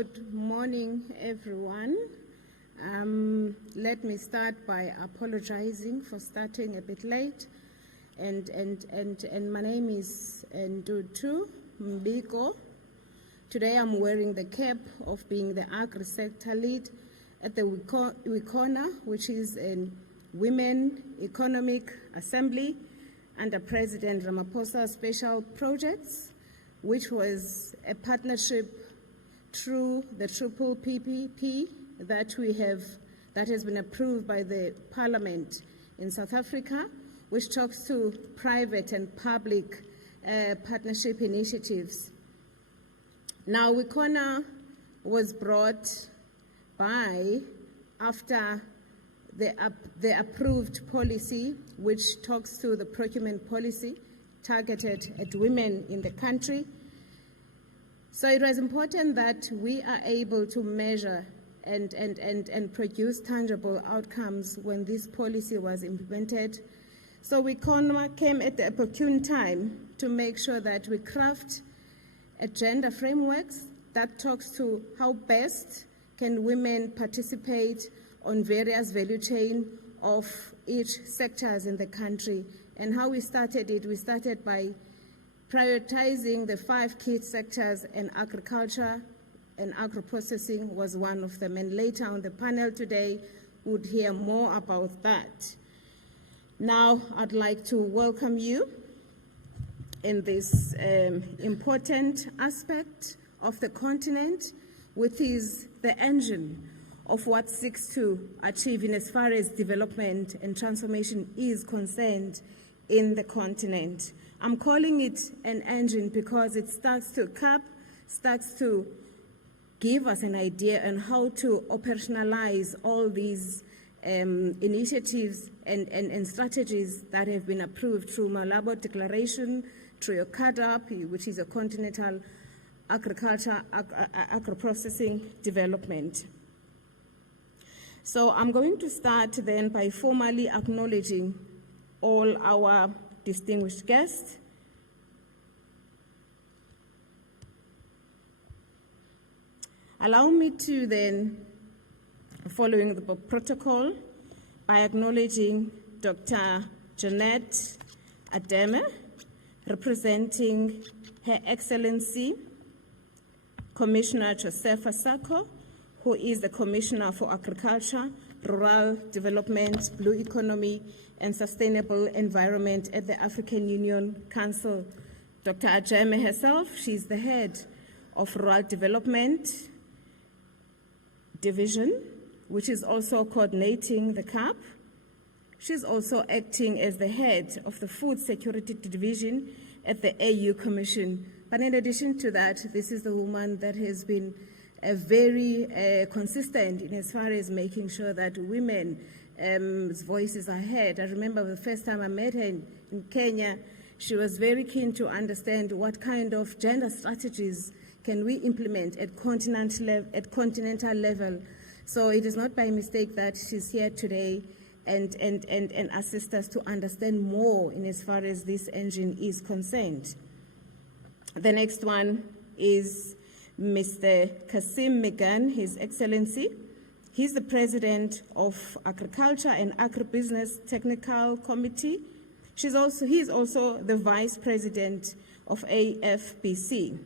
Good morning, everyone. Let me start by apologizing for starting a bit late. And my name is Ndutu Mbiko. Today I'm wearing the cap of being the agri-sector lead at the WICONA, which is a Women Economic Assembly under President Ramaphosa Special Projects, which was a partnership through the triple PPP that has been approved by the Parliament in South Africa, which talks to private and public partnership initiatives. Now, WICONA was brought by after the approved policy, which talks to the procurement policy targeted at women in the country. So it was important that we are able to measure and produce tangible outcomes when this policy was implemented. So WICONA came at the opportune time to make sure that we craft a gender frameworks that talks to how best can women participate on various value chain of each sectors in the country. And how we started it, we started by prioritizing the 5 key sectors, and agriculture and agro-processing was one of them. And later on the panel today, we'll hear more about that. Now, I'd like to welcome you in this important aspect of the continent, which is the engine of what seeks to achieve in as far as development and transformation is concerned in the continent. I'm calling it an engine because it starts to give us an idea on how to operationalize all these initiatives and strategies that have been approved through Malabo Declaration, through your CAAP, which is a continental agriculture, agro-processing development. So I'm going to start then by formally acknowledging all our distinguished guests. Allow me to then, following the protocol, by acknowledging Dr. Jeanette Ademe, representing Her Excellency Commissioner Josefa Sako, who is the Commissioner for Agriculture, Rural Development, Blue Economy, and Sustainable Environment at the African Union Council. Dr. Ademe herself, she's the head of Rural Development Division, which is also coordinating the CAAP. She's also acting as the head of the Food Security Division at the AU Commission. But in addition to that, this is the woman that has been very consistent in as far as making sure that women's voices are heard. I remember the first time I met her in Kenya, she was very keen to understand what kind of gender strategies can we implement at continental level. So it is not by mistake that she's here today and assist us to understand more in as far as this engine is concerned. The next one is Mr. Kasim Megan, His Excellency. He's the President of Agriculture and Agribusiness Technical Committee. He is also the Vice President of AFBC.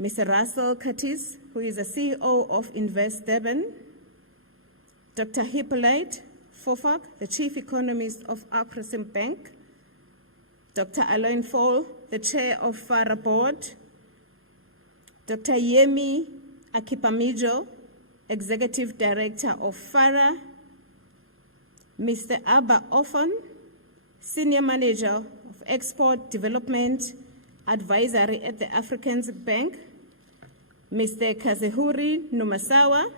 Mr. Russell Curtis, who is the CEO of Invest Durban. Dr. Hippolyte Fofak, the Chief Economist of Afrexim Bank. Dr. Alain Fall, the Chair of FARA Board. Dr. Yemi Akipamijo, Executive Director of FARA. Mr. Abba Ofan, Senior Manager of Export Development Advisory at the Africans Bank. Mr. Kazehuri Numasawa,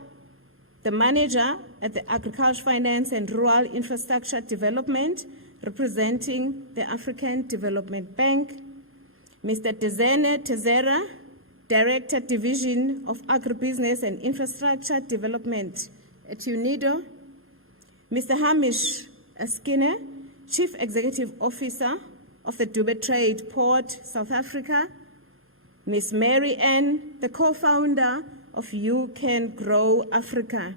the Manager at the Agriculture Finance and Rural Infrastructure Development, representing the African Development Bank. Mr. Tezene Tezera, Director Division of Agribusiness and Infrastructure Development at UNIDO. Mr. Hamish Askine, Chief Executive Officer of the Dubai Trade Port, South Africa. Ms. Mary Ann, the co-founder of You Can Grow Africa.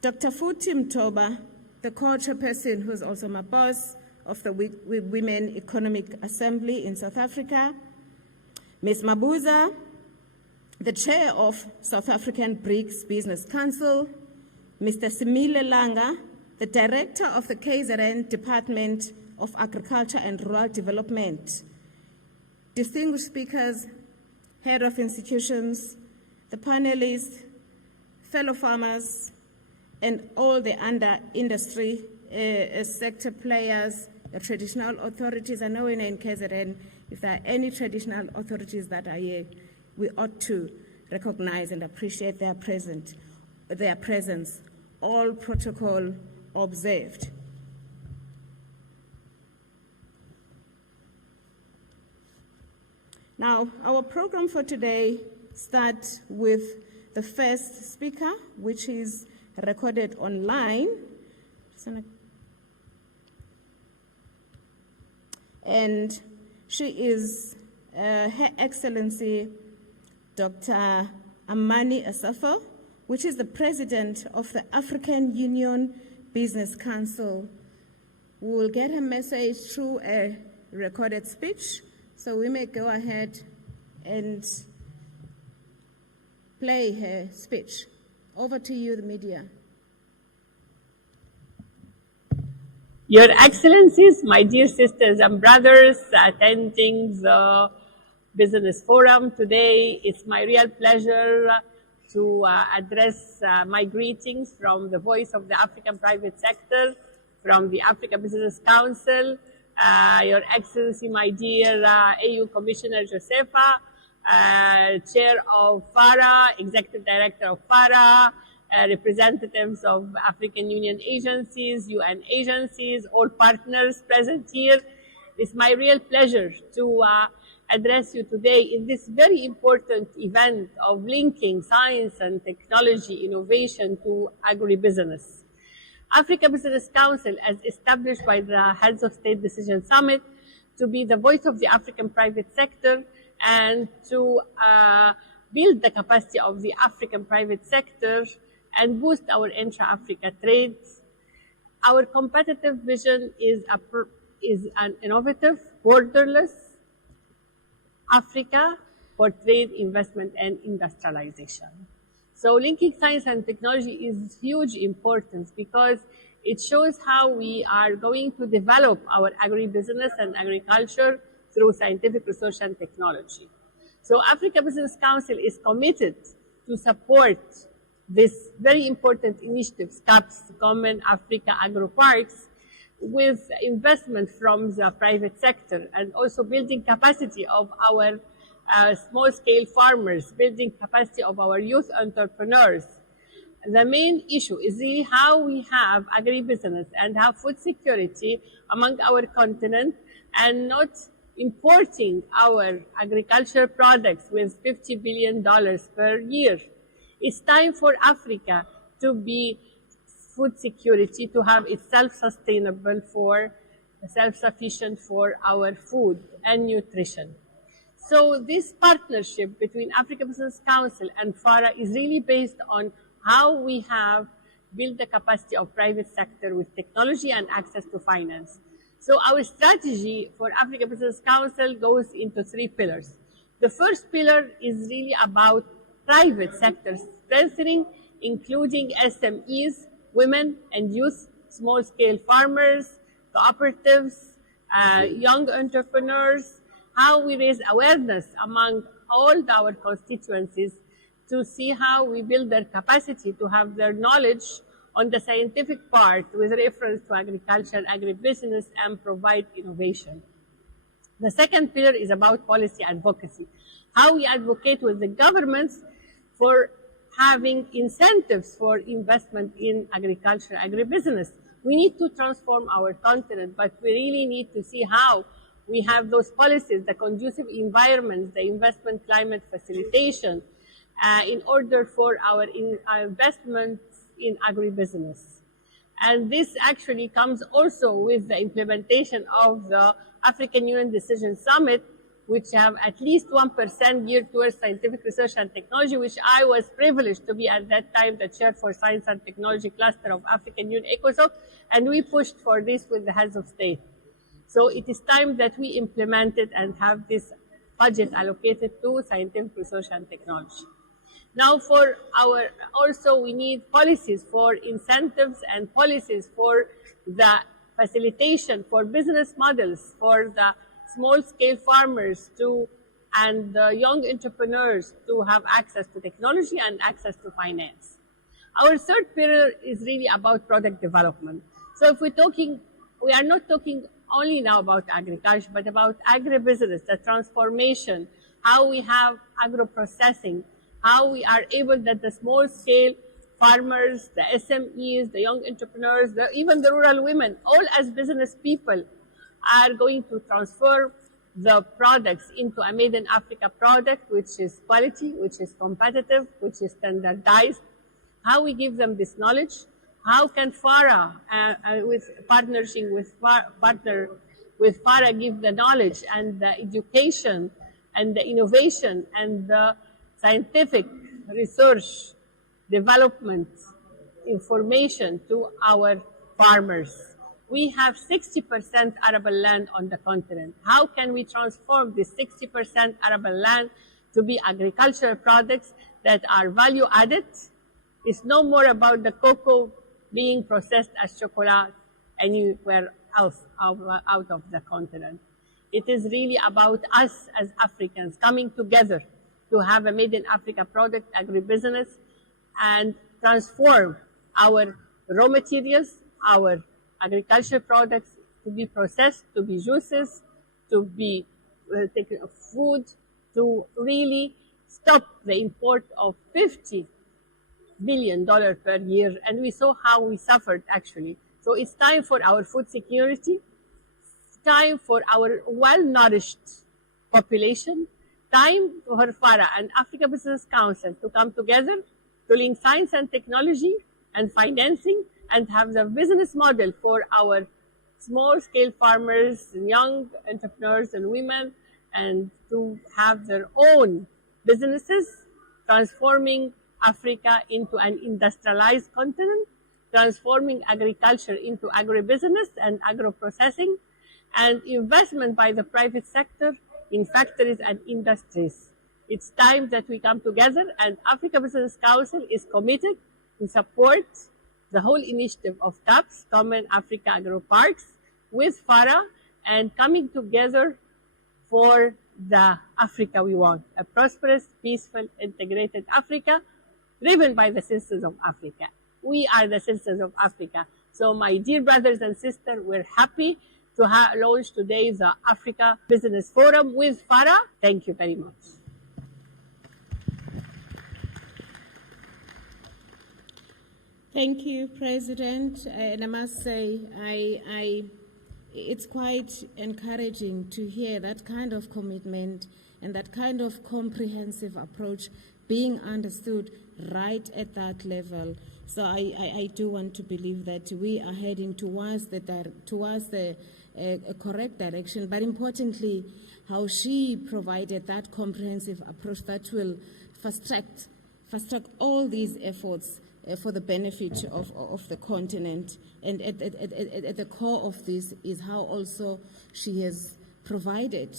Dr. Futhi Mtoba, the co-chairperson, who's also my boss, of the Women Economic Assembly in South Africa. Ms. Mabuza, the chair of South African BRICS Business Council. Mr. Simile Langa, the director of the KZN Department of Agriculture and Rural Development. Distinguished speakers, head of institutions, the panelists, fellow farmers, and all the under-industry sector players, the traditional authorities. I know in KZN, if there are any traditional authorities that are here, we ought to recognize and appreciate their presence, all protocol observed. Now, our program for today starts with the first speaker, which is recorded online. And she is Her Excellency Dr. Amani Asafo, which is the President of the African Union Business Council. We will get her message through a recorded speech, so we may go ahead and play her speech. Over to you, the media. Your Excellencies, my dear sisters and brothers attending the Business Forum today, it's my real pleasure to address my greetings from the voice of the African private sector, from the Africa Business Council, Your Excellency, my dear AU Commissioner Josefa, Chair of FARA, Executive Director of FARA, representatives of African Union agencies, UN agencies, all partners present here. It's my real pleasure to address you today in this very important event of linking science and technology innovation to agribusiness. Africa Business Council, as established by the Heads of State Decision Summit, to be the voice of the African private sector and to build the capacity of the African private sector and boost our intra-Africa trade. Our competitive vision is an innovative, borderless Africa for trade, investment, and industrialization. So linking science and technology is huge importance because it shows how we are going to develop our agribusiness and agriculture through scientific research and technology. So Africa Business Council is committed to support this very important initiative, CAAPs, Common Africa Agro Parks, with investment from the private sector and also building capacity of our small-scale farmers, building capacity of our youth entrepreneurs. The main issue is really how we have agribusiness and have food security among our continent and not importing our agricultural products with $50 billion per year. It's time for Africa to be food security, to have it self-sustainable self-sufficient for our food and nutrition. So this partnership between Africa Business Council and FARA is really based on how we have built the capacity of private sector with technology and access to finance. So our strategy for Africa Business Council goes into 3 pillars. The first pillar is really about private sector strengthening, including SMEs, women and youth, small-scale farmers, cooperatives, young entrepreneurs, how we raise awareness among all our constituencies to see how we build their capacity to have their knowledge on the scientific part with reference to agriculture, agribusiness, and provide innovation. The second pillar is about policy advocacy, how we advocate with the governments for having incentives for investment in agriculture, agribusiness. We need to transform our continent, but we really need to see how we have those policies, the conducive environments, the investment climate facilitation, in order for our investments in agribusiness. And this actually comes also with the implementation of the African Union Decision Summit, which have at least 1% geared towards scientific research and technology, which I was privileged to be at that time the chair for Science and Technology Cluster of African Union ECOSOC, and we pushed for this with the heads of state. So it is time that we implement it and have this budget allocated to scientific research and technology. Now also we need policies for incentives and policies for the facilitation for business models for the small-scale farmers and the young entrepreneurs to have access to technology and access to finance. Our third pillar is really about product development. So if we are not talking only now about agriculture, but about agribusiness, the transformation, how we have agro-processing, how we are able that the small-scale farmers, the SMEs, the young entrepreneurs, even the rural women, all as business people are going to transfer the products into a made in Africa product, which is quality, which is competitive, which is standardized. How we give them this knowledge? How can FARA, with partnering with FARA, give the knowledge and the education and the innovation and the scientific research development information to our farmers? We have 60% arable land on the continent. How can we transform this 60% arable land to be agricultural products that are value added? It's no more about the cocoa being processed as chocolate anywhere else out of the continent. It is really about us as Africans coming together to have a made in Africa product agribusiness and transform our raw materials, our agricultural products to be processed, to be juices, to be food, to really stop the import of $50 billion per year. And we saw how we suffered actually. So it's time for our food security, time for our well-nourished population, time for FARA and Africa Business Council to come together to link science and technology and financing and have the business model for our small-scale farmers, young entrepreneurs and women, and to have their own businesses, transforming Africa into an industrialized continent, transforming agriculture into agribusiness and agro-processing, and investment by the private sector in factories and industries. It's time that we come together, and Africa Business Council is committed to support the whole initiative of CAAPs, Common Africa Agro Parks, with FARA, and coming together for the Africa we want, a prosperous, peaceful, integrated Africa, driven by the citizens of Africa. We are the citizens of Africa. So my dear brothers and sisters, we're happy to launch today the Africa Business Forum with FARA. Thank you very much. Thank you, President. And I must say, it's quite encouraging to hear that kind of commitment and that kind of comprehensive approach being understood right at that level. So I do want to believe that we are heading towards the correct direction, but importantly, how she provided that comprehensive approach that will fast track all these efforts for the benefit of the continent. And at the core of this is how also she has provided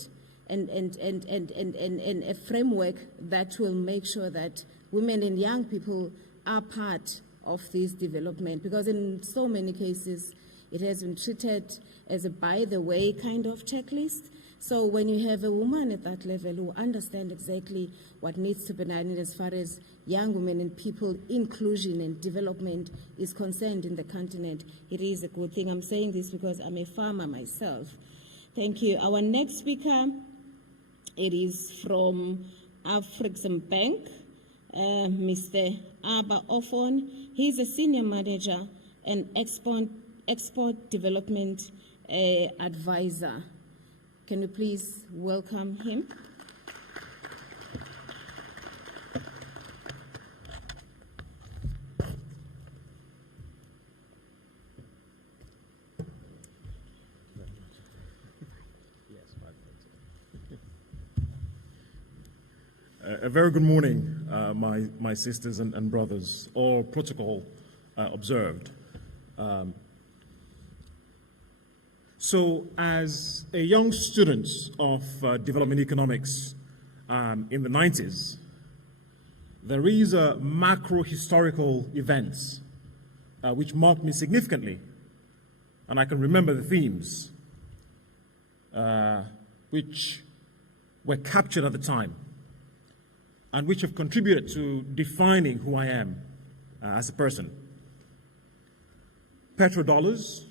and a framework that will make sure that women and young people are part of this development, because in so many cases it has been treated as a by-the-way kind of checklist. So when you have a woman at that level who understands exactly what needs to be done as far as young women and people inclusion and development is concerned in the continent, it is a good thing. I'm saying this because I'm a farmer myself. Thank you. Our next speaker, it is from Afrexim Bank, Mr. Abba Ofon. He's a senior manager and export development advisor. Can you please welcome him? A very good morning, my sisters and brothers, all protocol observed. So as a young student of development economics in the 90s, there is a macro-historical event which marked me significantly, and I can remember the themes which were captured at the time and which have contributed to defining who I am as a person. Petrodollars,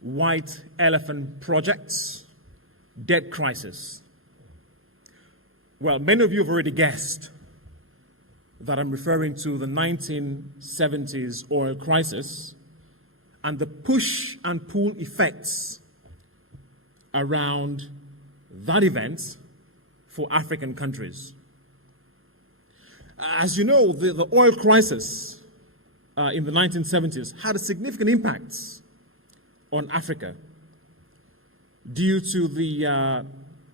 white elephant projects, debt crisis. Well, many of you have already guessed that I'm referring to the 1970s oil crisis and the push and pull effects around that event for African countries. As you know, the oil crisis in the 1970s had a significant impact on Africa due to the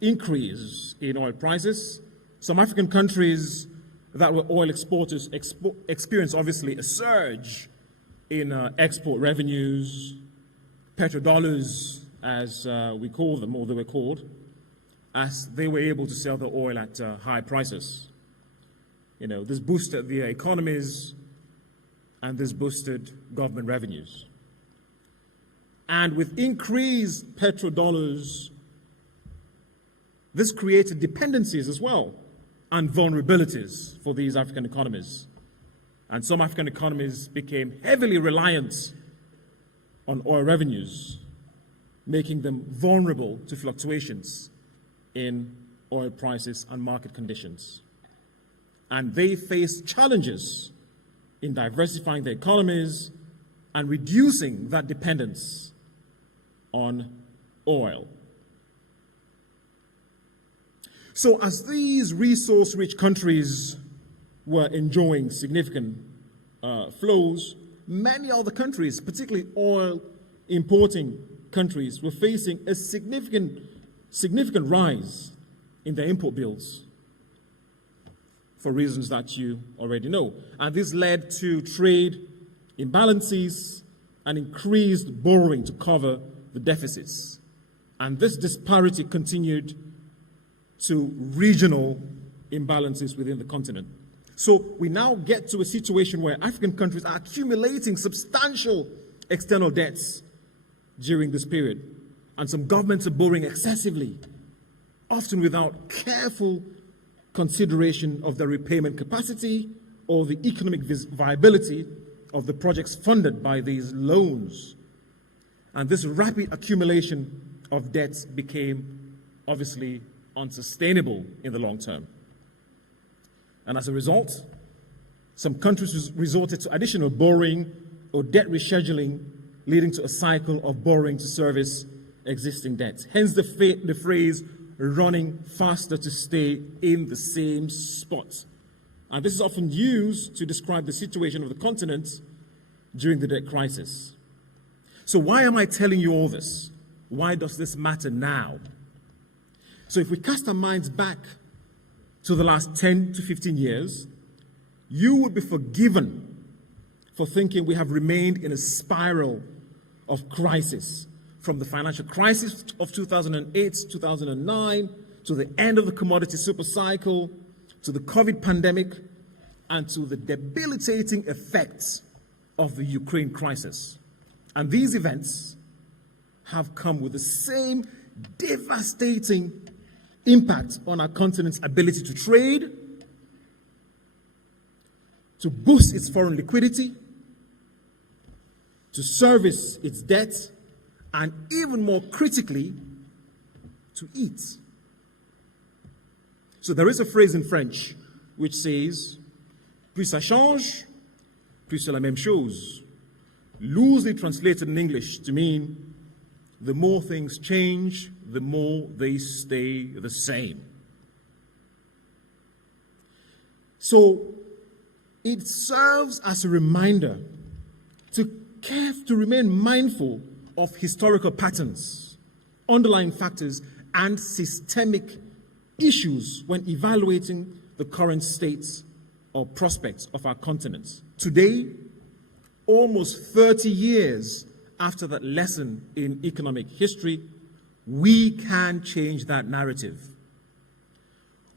increase in oil prices. Some African countries that were oil exporters experienced obviously a surge in export revenues, petrodollars as we call them, or they were called, as they were able to sell the oil at high prices. You know, this boosted the economies and this boosted government revenues. And with increased petrodollars, this created dependencies as well and vulnerabilities for these African economies. And some African economies became heavily reliant on oil revenues, making them vulnerable to fluctuations in oil prices and market conditions. And they faced challenges in diversifying their economies and reducing that dependence on oil. So as these resource-rich countries were enjoying significant flows, many other countries, particularly oil-importing countries, were facing a significant rise in their import bills for reasons that you already know. And this led to trade imbalances and increased borrowing to cover the deficits. And this disparity continued to regional imbalances within the continent. So we now get to a situation where African countries are accumulating substantial external debts during this period. And some governments are borrowing excessively, often without careful consideration of the repayment capacity or the economic viability of the projects funded by these loans. And this rapid accumulation of debts became obviously unsustainable in the long term. And as a result, some countries resorted to additional borrowing or debt rescheduling, leading to a cycle of borrowing to service existing debts. Hence the phrase, running faster to stay in the same spot. And this is often used to describe the situation of the continent during the debt crisis. So why am I telling you all this? Why does this matter now? So if we cast our minds back to the last 10 to 15 years, you would be forgiven for thinking we have remained in a spiral of crisis, from the financial crisis of 2008, 2009, to the end of the commodity super cycle, to the COVID pandemic, and to the debilitating effects of the Ukraine crisis. And these events have come with the same devastating impact on our continent's ability to trade, to boost its foreign liquidity, to service its debt, and even more critically, to eat. So there is a phrase in French which says, plus ça change, plus c'est la même chose. Loosely translated in English to mean, the more things change, the more they stay the same. So it serves as a reminder to remain mindful of historical patterns, underlying factors, and systemic issues when evaluating the current states or prospects of our continent. Today, almost 30 years after that lesson in economic history, we can change that narrative.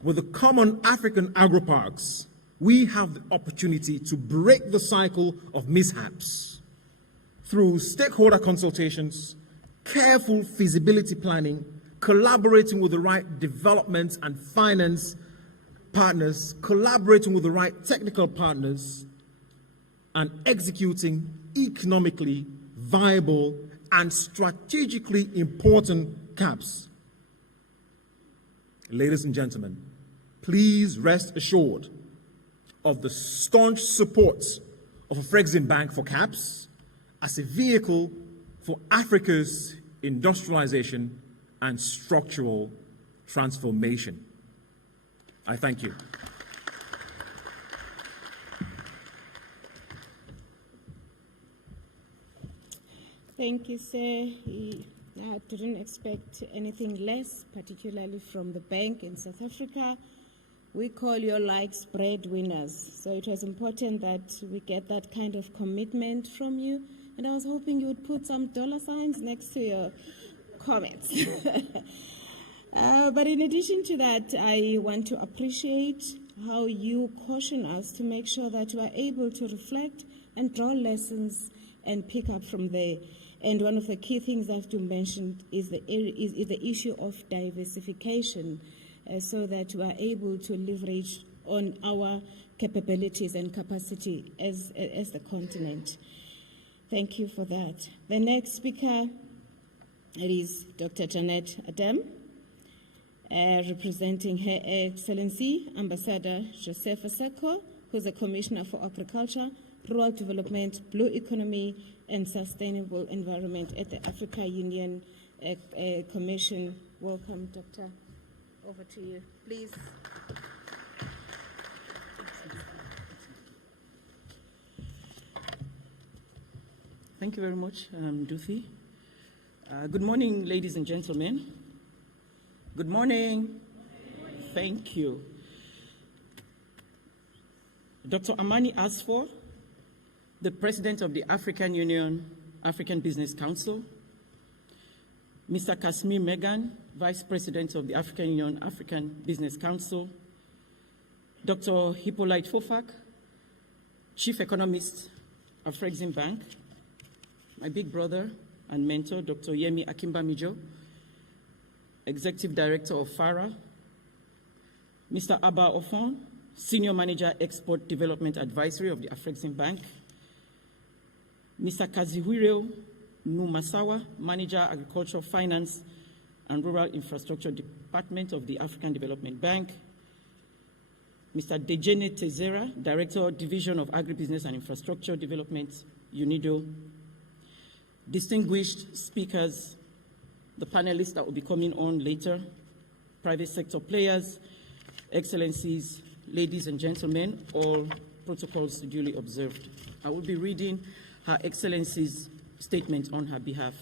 With the common African agro-parks, we have the opportunity to break the cycle of mishaps through stakeholder consultations, careful feasibility planning, collaborating with the right development and finance partners, collaborating with the right technical partners, and executing economically viable and strategically important CAAPs. Ladies and gentlemen, please rest assured of the staunch support of Afreximbank for CAAPs as a vehicle for Africa's industrialization and structural transformation. I thank you. Thank you, sir. I didn't expect anything less, particularly from the bank in South Africa. We call your likes breadwinners. So it was important that we get that kind of commitment from you. And I was hoping you would put some dollar signs next to your comments. But in addition to that, I want to appreciate how you caution us to make sure that we are able to reflect and draw lessons and pick up from there. And one of the key things that you mentioned is the issue of diversification, so that we are able to leverage on our capabilities and capacity as the continent. Thank you for that. The next speaker is Dr. Janet Adam, representing Her Excellency Ambassador Joseph Aseko, who's the Commissioner for Agriculture, Rural Development, Blue Economy, and Sustainable Environment at the Africa Union Commission. Welcome, Doctor. Over to you, please. Thank you very much, Duthi. Good morning, ladies and gentlemen. Good morning. Thank you. Dr. Amani Asfor, the President of the African Union, African Business Council, Mr. Kasmir Megan, Vice President of the African Union, African Business Council, Dr. Hippolyte Fofak, Chief Economist of Afreximbank, my big brother and mentor, Dr. Yemi Akimbamijo, Executive Director of FARA, Mr. Abba Ofon, Senior Manager, Export Development Advisory of the Afreximbank, Mr. Kazihuiro Numasawa, Manager, Agricultural Finance and Rural Infrastructure Department of the African Development Bank, Mr. Dejene Tezera, Director, Division of Agribusiness and Infrastructure Development, UNIDO, distinguished speakers, the panelists that will be coming on later, private sector players, excellencies, ladies and gentlemen, all protocols duly observed. I will be reading Her Excellency's statement on her behalf.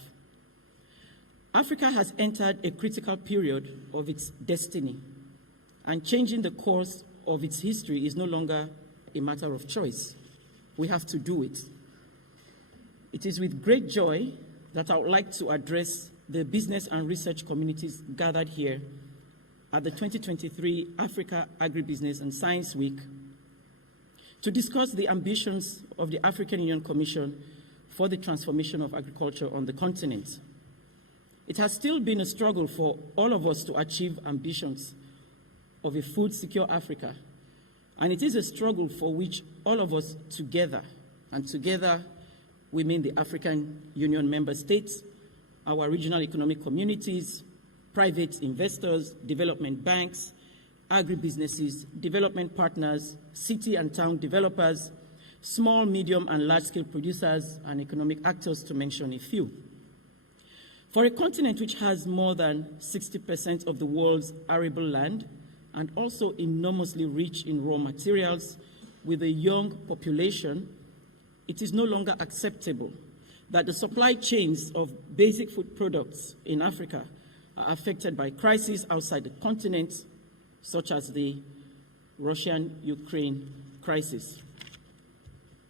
Africa has entered a critical period of its destiny, and changing the course of its history is no longer a matter of choice. We have to do it. It is with great joy that I would like to address the business and research communities gathered here at the 2023 Africa Agribusiness and Science Week to discuss the ambitions of the African Union Commission for the transformation of agriculture on the continent. It has still been a struggle for all of us to achieve ambitions of a food-secure Africa, and it is a struggle for which all of us together, and together we mean the African Union member states, our regional economic communities, private investors, development banks, agribusinesses, development partners, city and town developers, small, medium, and large-scale producers and economic actors, to mention a few. For a continent which has more than 60% of the world's arable land and also enormously rich in raw materials, with a young population, it is no longer acceptable that the supply chains of basic food products in Africa are affected by crises outside the continent, such as the Russian-Ukraine crisis.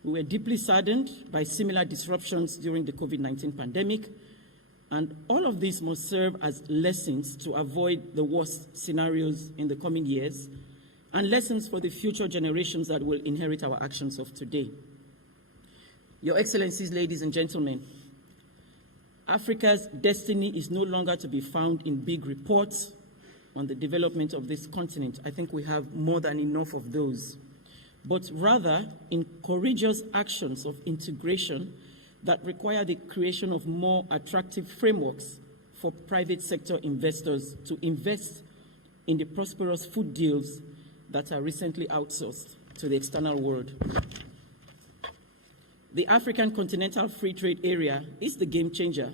We were deeply saddened by similar disruptions during the COVID-19 pandemic, and all of this must serve as lessons to avoid the worst scenarios in the coming years and lessons for the future generations that will inherit our actions of today. Your Excellencies, ladies and gentlemen, Africa's destiny is no longer to be found in big reports on the development of this continent. I think we have more than enough of those, but rather in courageous actions of integration that require the creation of more attractive frameworks for private sector investors to invest in the prosperous food deals that are recently outsourced to the external world. The African Continental Free Trade Area is the game changer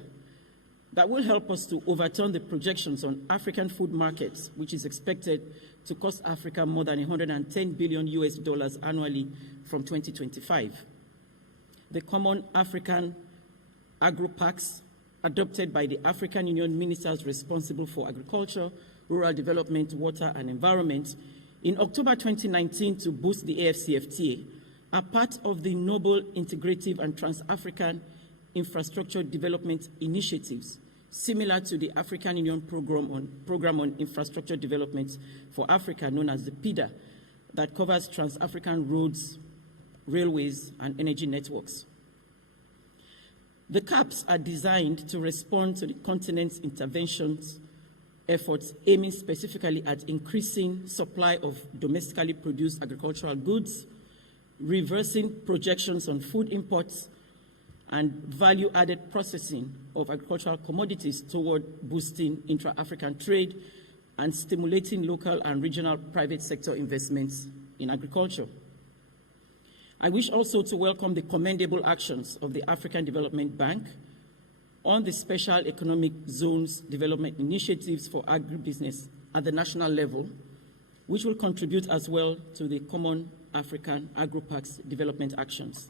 that will help us to overturn the projections on African food markets, which is expected to cost Africa more than $110 billion annually from 2025. The Common African Agro-Pacts, adopted by the African Union ministers responsible for agriculture, rural development, water, and environment, in October 2019 to boost the AFCFTA, are part of the Noble Integrative and Trans-African Infrastructure Development Initiatives, similar to the African Union Program on Infrastructure Development for Africa, known as the PIDA, that covers trans-African roads, railways, and energy networks. The CAAPs are designed to respond to the continent's interventions efforts aiming specifically at increasing supply of domestically produced agricultural goods, reversing projections on food imports, and value-added processing of agricultural commodities toward boosting intra-African trade and stimulating local and regional private sector investments in agriculture. I wish also to welcome the commendable actions of the African Development Bank on the Special Economic Zones Development Initiatives for agribusiness at the national level, which will contribute as well to the Common African Agro-Pacts development actions.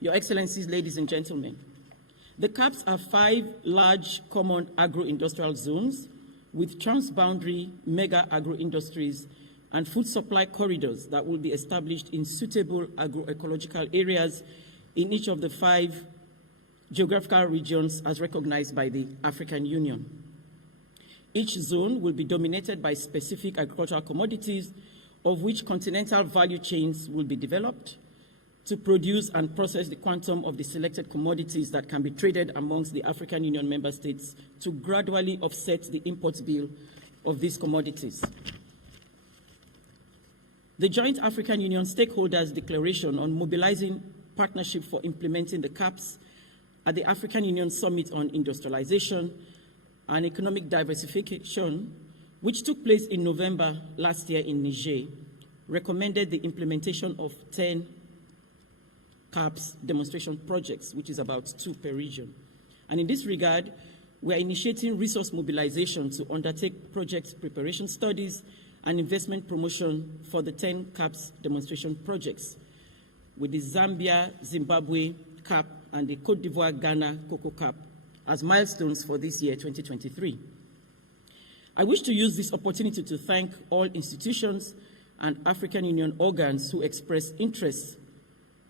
Your Excellencies, ladies and gentlemen, the CAAPs are 5 large common agro-industrial zones with transboundary mega agro-industries and food supply corridors that will be established in suitable agroecological areas in each of the 5 geographical regions as recognized by the African Union. Each zone will be dominated by specific agricultural commodities of which continental value chains will be developed to produce and process the quantum of the selected commodities that can be traded amongst the African Union member states to gradually offset the import bill of these commodities. The Joint African Union Stakeholders Declaration on Mobilizing Partnership for Implementing the CAAPs at the African Union Summit on Industrialization and Economic Diversification, which took place in November last year in Niger, recommended the implementation of 10 CAAPs demonstration projects, which is about 2 per region. And in this regard, we are initiating resource mobilization to undertake project preparation studies and investment promotion for the 10 CAAPs demonstration projects, with the Zambia-Zimbabwe CAAP and the Côte d'Ivoire-Ghana Cocoa CAAP as milestones for this year, 2023. I wish to use this opportunity to thank all institutions and African Union organs who expressed interest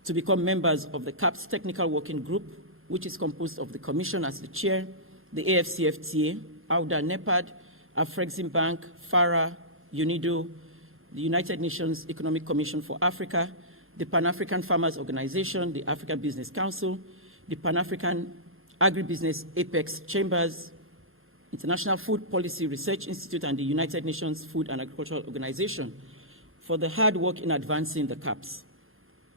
to become members of the CAAPs Technical Working Group, which is composed of the Commission as the chair, the AFCFTA, AUDA, NEPAD, Afreximbank, FARA, UNIDO, the United Nations Economic Commission for Africa, the Pan-African Farmers Organization, the Africa Business Council, the Pan-African Agribusiness Apex Chambers, International Food Policy Research Institute, and the United Nations Food and Agricultural Organization for the hard work in advancing the CAAPs.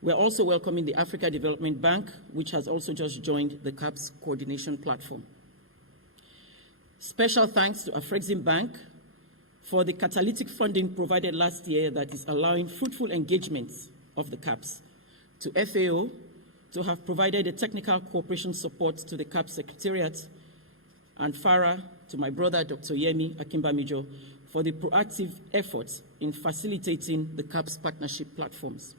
We're also welcoming the Africa Development Bank, which has also just joined the CAAPs coordination platform. Special thanks to Afreximbank for the catalytic funding provided last year that is allowing fruitful engagements of the CAAPs, to FAO to have provided a technical cooperation support to the CAAPs Secretariat, and FARA to my brother, Dr. Yemi Akimbamijo, for the proactive efforts in facilitating the CAAPs partnership platforms.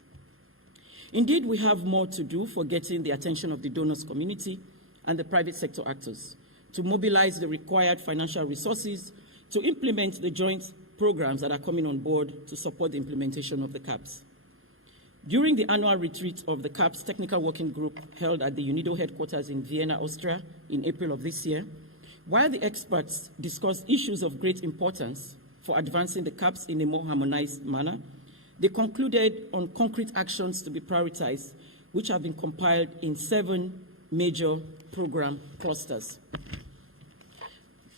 Indeed, we have more to do for getting the attention of the donors community and the private sector actors to mobilize the required financial resources to implement the joint programs that are coming on board to support the implementation of the CAAPs. During the annual retreat of the CAAPs Technical Working Group held at the UNIDO headquarters in Vienna, Austria, in April of this year, while the experts discussed issues of great importance for advancing the CAAPs in a more harmonized manner, they concluded on concrete actions to be prioritized, which have been compiled in 7 major program clusters.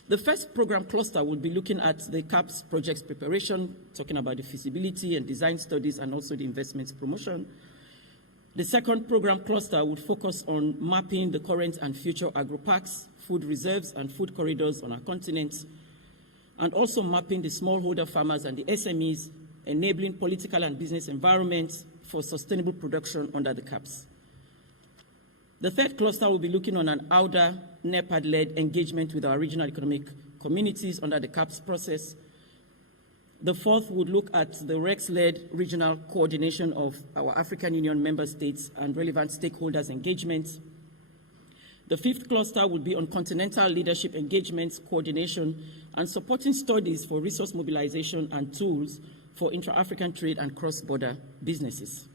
The first program cluster will be looking at the CAAPs projects preparation, talking about the feasibility and design studies and also the investments promotion. The second program cluster would focus on mapping the current and future agro-parks, food reserves and food corridors on our continent, and also mapping the smallholder farmers and the SMEs, enabling political and business environments for sustainable production under the CAAPs. The third cluster will be looking on an outer NEPAD-led engagement with our regional economic communities under the CAAPs process. The fourth would look at the REX-led regional coordination of our African Union member states and relevant stakeholders' engagements. The fifth cluster would be on continental leadership engagements, coordination, and supporting studies for resource mobilization and tools for intra-African trade and cross-border businesses.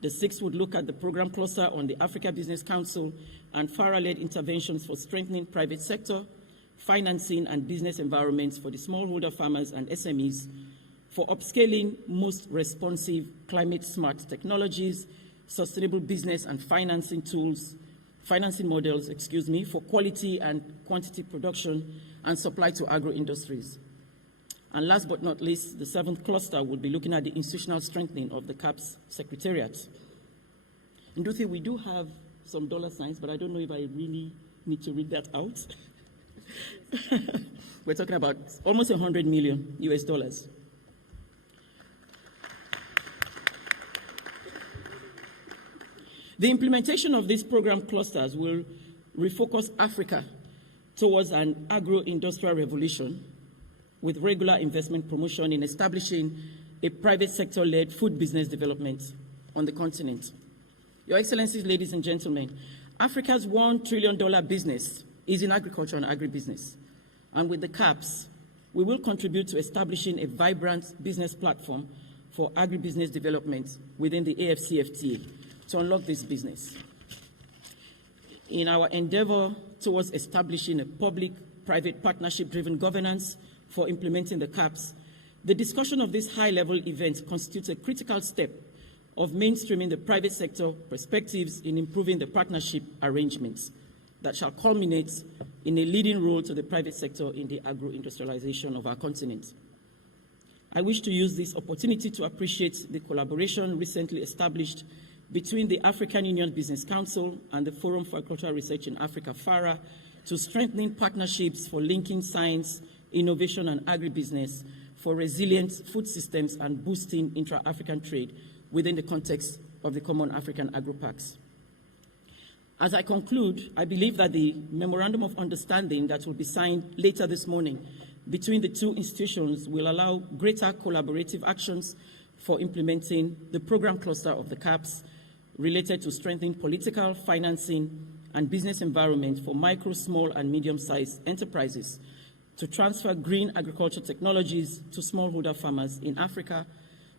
The sixth would look at the program cluster on the Africa Business Council and FARA-led interventions for strengthening private sector, financing and business environments for the smallholder farmers and SMEs, for upscaling most responsive climate-smart technologies, sustainable business and financing models, for quality and quantity production and supply to agro-industries. And last but not least, the seventh cluster will be looking at the institutional strengthening of the CAAPs Secretariat. Nduthi, we do have some dollar signs, but I don't know if I really need to read that out. We're talking about almost $100 million US. The implementation of these program clusters will refocus Africa towards an agro-industrial revolution with regular investment promotion in establishing a private sector-led food business development on the continent. Your Excellencies, ladies and gentlemen, Africa's $1 trillion business is in agriculture and agribusiness. And with the CAAPs, we will contribute to establishing a vibrant business platform for agribusiness development within the AFCFTA to unlock this business. In our endeavor towards establishing a public-private partnership-driven governance for implementing the CAAPs, the discussion of this high-level event constitutes a critical step of mainstreaming the private sector perspectives in improving the partnership arrangements that shall culminate in a leading role to the private sector in the agro-industrialization of our continent. I wish to use this opportunity to appreciate the collaboration recently established between the African Union Business Council and the Forum for Agricultural Research in Africa, FARA, to strengthening partnerships for linking science, innovation and agribusiness for resilient food systems and boosting intra-African trade within the context of the Common African Agro-Parks. As I conclude, I believe that the Memorandum of Understanding that will be signed later this morning between the two institutions will allow greater collaborative actions for implementing the program cluster of the CAAPs related to strengthening political, financing, and business environment for micro, small, and medium-sized enterprises to transfer green agriculture technologies to smallholder farmers in Africa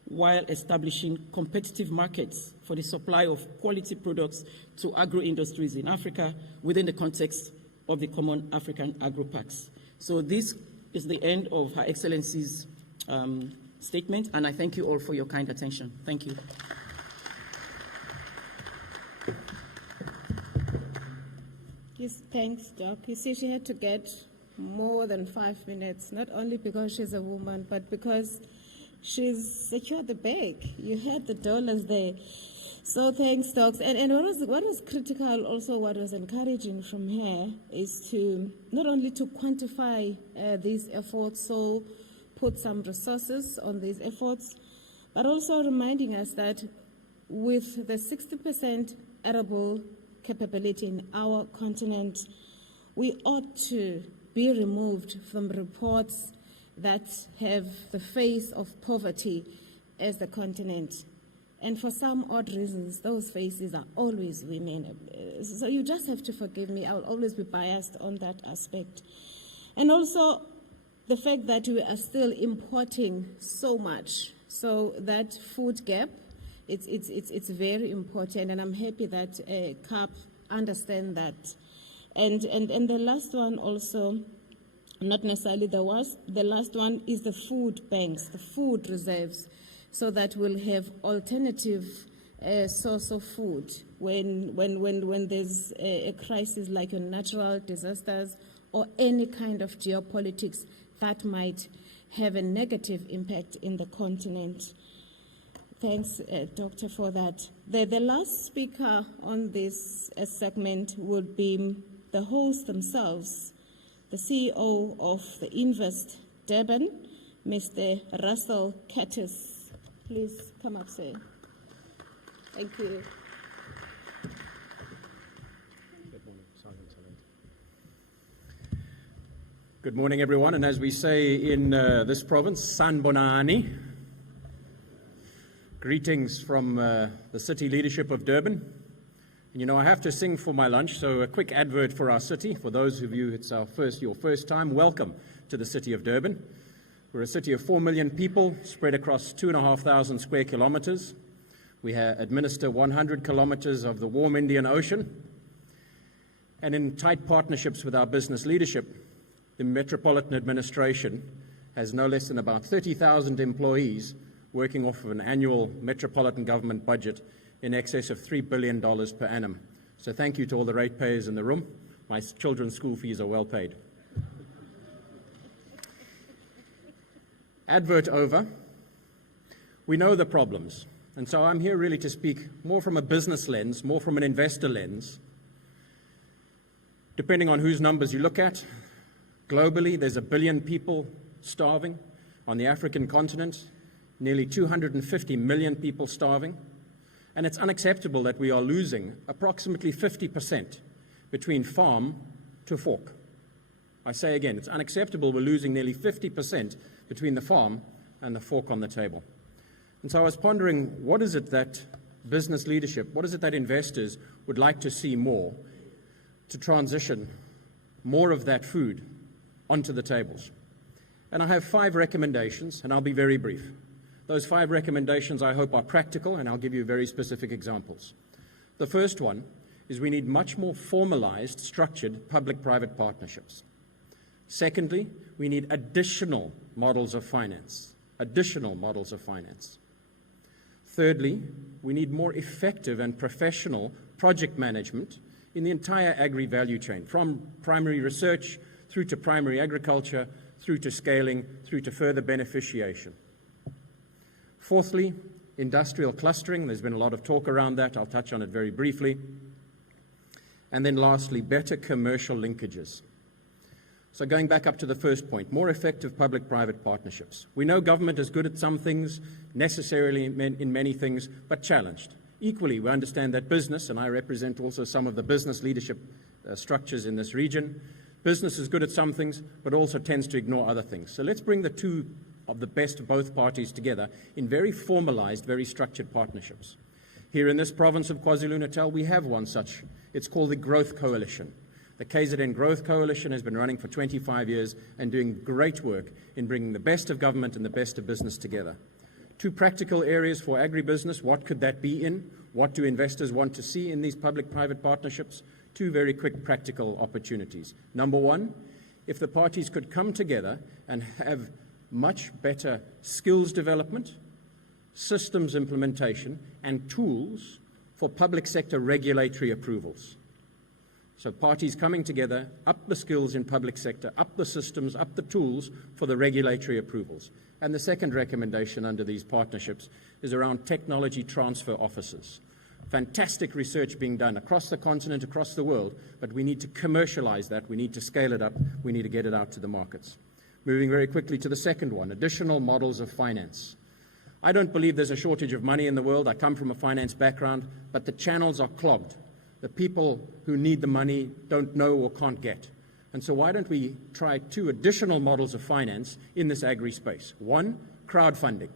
while establishing competitive markets for the supply of quality products to agro-industries in Africa within the context of the Common African Agro-Parks. So this is the end of Her Excellency's statement, and I thank you all for your kind attention. Thank you. Yes, thanks, Doc. You see, she had to get more than 5 minutes, not only because she's a woman, but because she's secured the bag. You had the dollars there. So thanks, Doc. And what was critical, also what was encouraging from her, is to not only to quantify these efforts, so put some resources on these efforts, but also reminding us that with the 60% arable capability in our continent, we ought to be removed from reports that have the face of poverty as the continent. And for some odd reasons, those faces are always women. So you just have to forgive me. I will always be biased on that aspect. And also, the fact that we are still importing so much, so that food gap, it's very important, and I'm happy that CAAP understand that. And the last one also, not necessarily the worst, the last one is the food banks, the food reserves, so that we'll have alternative source of food when there's a crisis like your natural disasters or any kind of geopolitics that might have a negative impact in the continent. Thanks, Doctor, for that. The last speaker on this segment would be the hosts themselves, the CEO of the Invest Durban, Mr. Russell Curtis. Please come up, sir. Thank you. Good morning, everyone. And as we say in this province, Sanbonani. Greetings from the city leadership of Durban. And you know, I have to sing for my lunch, so a quick advert for our city. For those of you, it's your first time, welcome to the city of Durban. We're a city of 4 million people spread across 2,500 square kilometers. We administer 100 kilometers of the warm Indian Ocean. And in tight partnerships with our business leadership, the Metropolitan Administration has no less than about 30,000 employees working off of an annual metropolitan government budget in excess of $3 billion per annum. So thank you to all the ratepayers in the room. My children's school fees are well paid. Advert over. We know the problems. And so I'm here really to speak more from a business lens, more from an investor lens. Depending on whose numbers you look at, globally there's 1 billion people starving. On the African continent, nearly 250 million people starving. And it's unacceptable that we are losing approximately 50% between farm to fork. I say again, it's unacceptable we're losing nearly 50% between the farm and the fork on the table. And so I was pondering, what is it that business leadership, what is it that investors would like to see more to transition more of that food onto the tables? And I have 5 recommendations, and I'll be very brief. Those 5 recommendations, I hope, are practical, and I'll give you very specific examples. The first one is we need much more formalized, structured public-private partnerships. Secondly, we need additional models of finance. Thirdly, we need more effective and professional project management in the entire agri-value chain, from primary research through to primary agriculture, through to scaling, through to further beneficiation. Fourthly, industrial clustering. There's been a lot of talk around that. I'll touch on it very briefly. And then lastly, better commercial linkages. So going back up to the first point, more effective public-private partnerships. We know government is good at some things, necessarily in many things, but challenged. Equally, we understand that business, and I represent also some of the business leadership structures in this region, business is good at some things, but also tends to ignore other things. So let's bring the two of the best of both parties together in very formalized, very structured partnerships. Here in this province of KwaZulu-Natal, we have one such. It's called the Growth Coalition. The KZN Growth Coalition has been running for 25 years and doing great work in bringing the best of government and the best of business together. 2 practical areas for agribusiness. What could that be in? What do investors want to see in these public-private partnerships? 2 very quick practical opportunities. Number 1, if the parties could come together and have much better skills development, systems implementation, and tools for public sector regulatory approvals. So parties coming together, up the skills in public sector, up the systems, up the tools for the regulatory approvals. And the second recommendation under these partnerships is around technology transfer offices. Fantastic research being done across the continent, across the world, but we need to commercialize that, we need to scale it up, we need to get it out to the markets. Moving very quickly to the second one, additional models of finance. I don't believe there's a shortage of money in the world. I come from a finance background, but the channels are clogged. The people who need the money don't know or can't get. And so why don't we try 2 additional models of finance in this agri-space? 1, crowdfunding.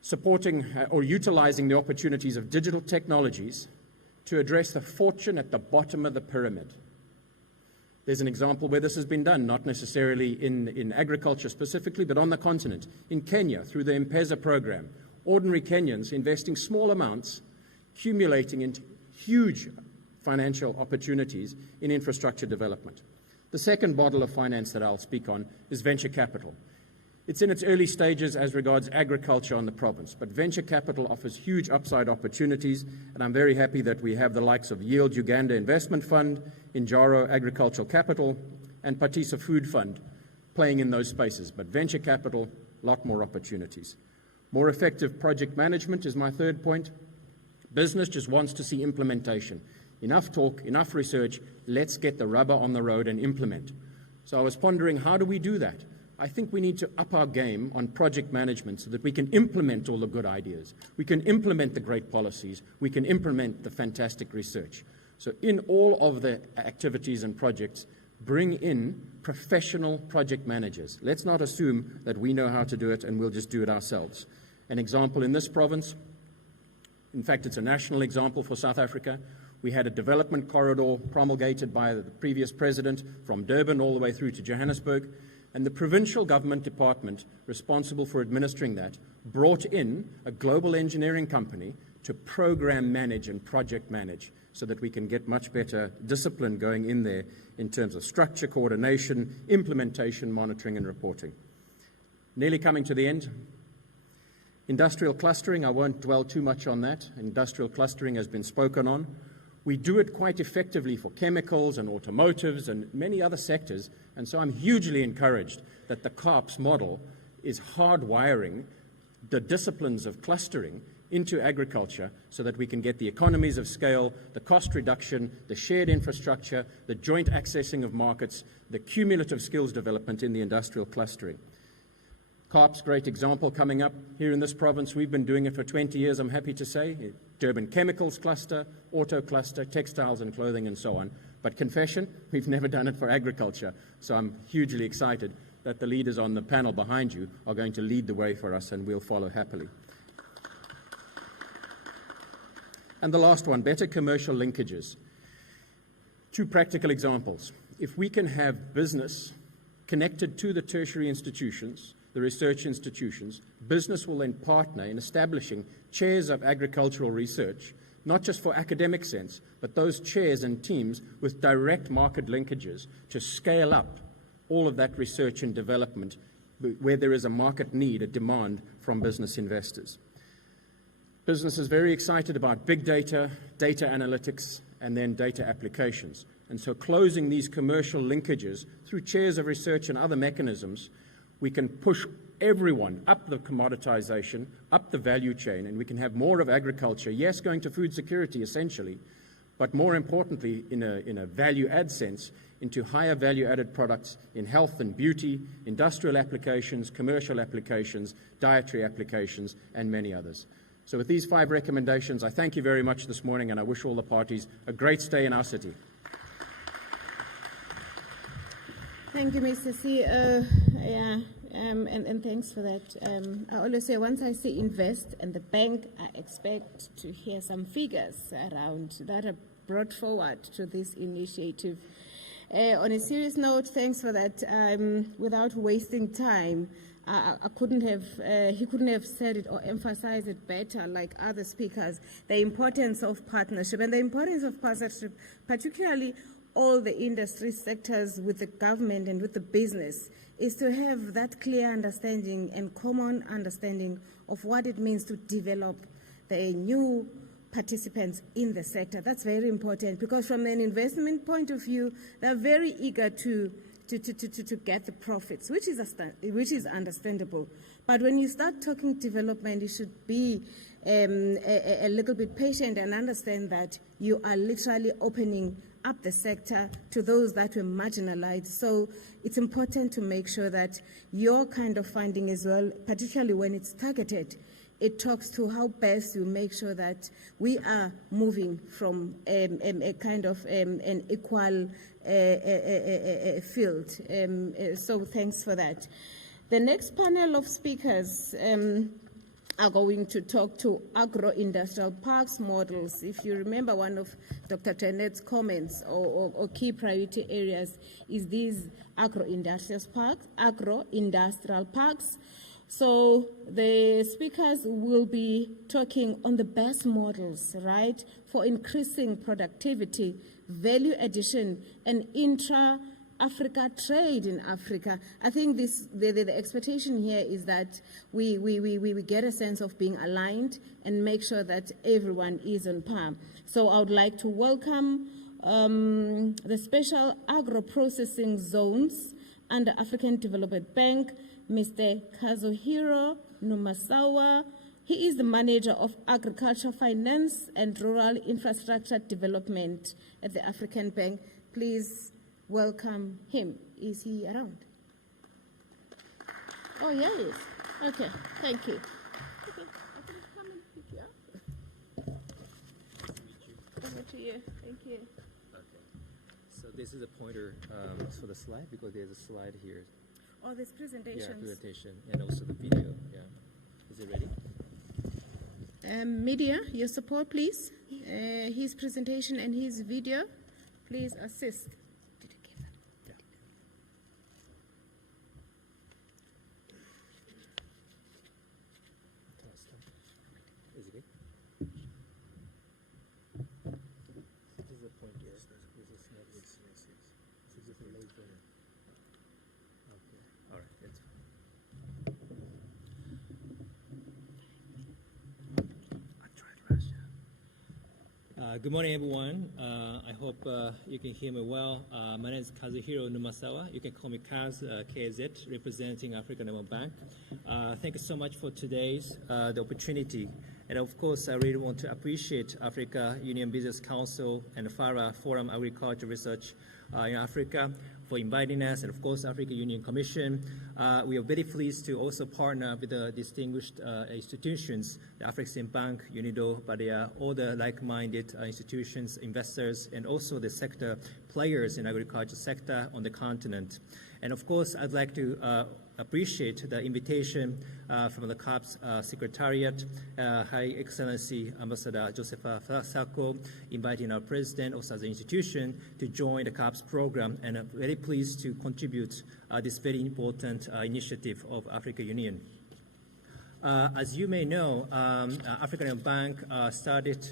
Supporting or utilizing the opportunities of digital technologies to address the fortune at the bottom of the pyramid. There's an example where this has been done, not necessarily in agriculture specifically, but on the continent. In Kenya, through the M-Pesa program, ordinary Kenyans investing small amounts, accumulating into huge financial opportunities in infrastructure development. The second model of finance that I'll speak on is venture capital. It's in its early stages as regards agriculture on the province, but venture capital offers huge upside opportunities, and I'm very happy that we have the likes of Yield Uganda Investment Fund, Injaro Agricultural Capital, and Patisa Food Fund playing in those spaces. But venture capital, a lot more opportunities. More effective project management is my third point. Business just wants to see implementation. Enough talk, enough research, let's get the rubber on the road and implement. So I was pondering, how do we do that? I think we need to up our game on project management so that we can implement all the good ideas. We can implement the great policies. We can implement the fantastic research. So in all of the activities and projects, bring in professional project managers. Let's not assume that we know how to do it and we'll just do it ourselves. An example in this province, in fact, it's a national example for South Africa. We had a development corridor promulgated by the previous president from Durban all the way through to Johannesburg. And the provincial government department responsible for administering that brought in a global engineering company to program manage and project manage so that we can get much better discipline going in there in terms of structure, coordination, implementation, monitoring and reporting. Nearly coming to the end. Industrial clustering, I won't dwell too much on that. Industrial clustering has been spoken on. We do it quite effectively for chemicals and automotives and many other sectors, and so I'm hugely encouraged that the CAAPs model is hardwiring the disciplines of clustering into agriculture so that we can get the economies of scale, the cost reduction, the shared infrastructure, the joint accessing of markets, the cumulative skills development in the industrial clustering. CAAPs, great example coming up here in this province. We've been doing it for 20 years, I'm happy to say. Durban Chemicals Cluster, Auto Cluster, Textiles and Clothing and so on. But confession, we've never done it for agriculture. So I'm hugely excited that the leaders on the panel behind you are going to lead the way for us and we'll follow happily. And the last one, better commercial linkages. Two practical examples. If we can have business connected to the tertiary institutions, the research institutions, business will then partner in establishing chairs of agricultural research, not just for academic sense, but those chairs and teams with direct market linkages to scale up all of that research and development where there is a market need, a demand from business investors. Business is very excited about big data, data analytics, and then data applications. And so closing these commercial linkages through chairs of research and other mechanisms, we can push everyone up the commoditization, up the value chain, and we can have more of agriculture, yes, going to food security essentially, but more importantly, in a value-add sense, into higher value-added products in health and beauty, industrial applications, commercial applications, dietary applications, and many others. So with these 5 recommendations, I thank you very much this morning, and I wish all the parties a great stay in our city. Thank you, Mr. C. And thanks for that. I always say once I say invest and the bank, I expect to hear some figures around that are brought forward to this initiative. On a serious note, thanks for that. Without wasting time, he couldn't have said it or emphasized it better like other speakers, the importance of partnership and the importance of partnership, particularly all the industry sectors with the government and with the business, is to have that clear understanding and common understanding of what it means to develop the new participants in the sector. That's very important because from an investment point of view, they're very eager to get the profits, which is understandable. But when you start talking development, you should be a little bit patient and understand that you are literally opening up the sector to those that were marginalized. So it's important to make sure that your kind of funding as well, particularly when it's targeted, it talks to how best you make sure that we are moving from a kind of an equal field. So thanks for that. The next panel of speakers are going to talk to agro-industrial parks models. If you remember, one of Dr. Tenet's comments or key priority areas is these agro-industrial parks. So the speakers will be talking on the best models, right, for increasing productivity, value addition, and intra-Africa trade in Africa. I think the expectation here is that we get a sense of being aligned and make sure that everyone is on par. So I would like to welcome the special agro-processing zones under African Development Bank, Mr. Kazuhiro Numasawa. He is the manager of agriculture finance and rural infrastructure development at the African Bank. Please welcome him. Is he around? Oh, yeah, he is. Okay, thank you. Okay, I can come and pick you up. Over to you. Thank you. Okay. So this is a pointer for the slide, because there's a slide here. Oh, this presentation. Yeah, presentation, and also the video. Yeah. Is it ready? Media, your support, please. His presentation and his video, please assist. Did you give them? Yeah. Is it good? This is a pointer. This is not good. This is a laser. Okay. All right. That's fine. I tried last year. Good morning, everyone. I hope you can hear me well. My name is Kazuhiro Numasawa. You can call me Kaz, KZ, representing African Development Bank. Thank you so much for today's the opportunity. And of course, I really want to appreciate Africa Union Business Council and FARA, Forum Agriculture Research in Africa, for inviting us, and of course, African Union Commission. We are very pleased to also partner with the distinguished institutions, the African Bank, UNIDO, but they are all the like-minded institutions, investors, and also the sector players in agriculture sector on the continent. And of course, I'd like to appreciate the invitation from the CAAPs Secretariat, High Excellency Ambassador Josepha Sako, inviting our president, also as an institution, to join the CAAPs program, and I'm very pleased to contribute this very important initiative of African Union. As you may know, African Bank started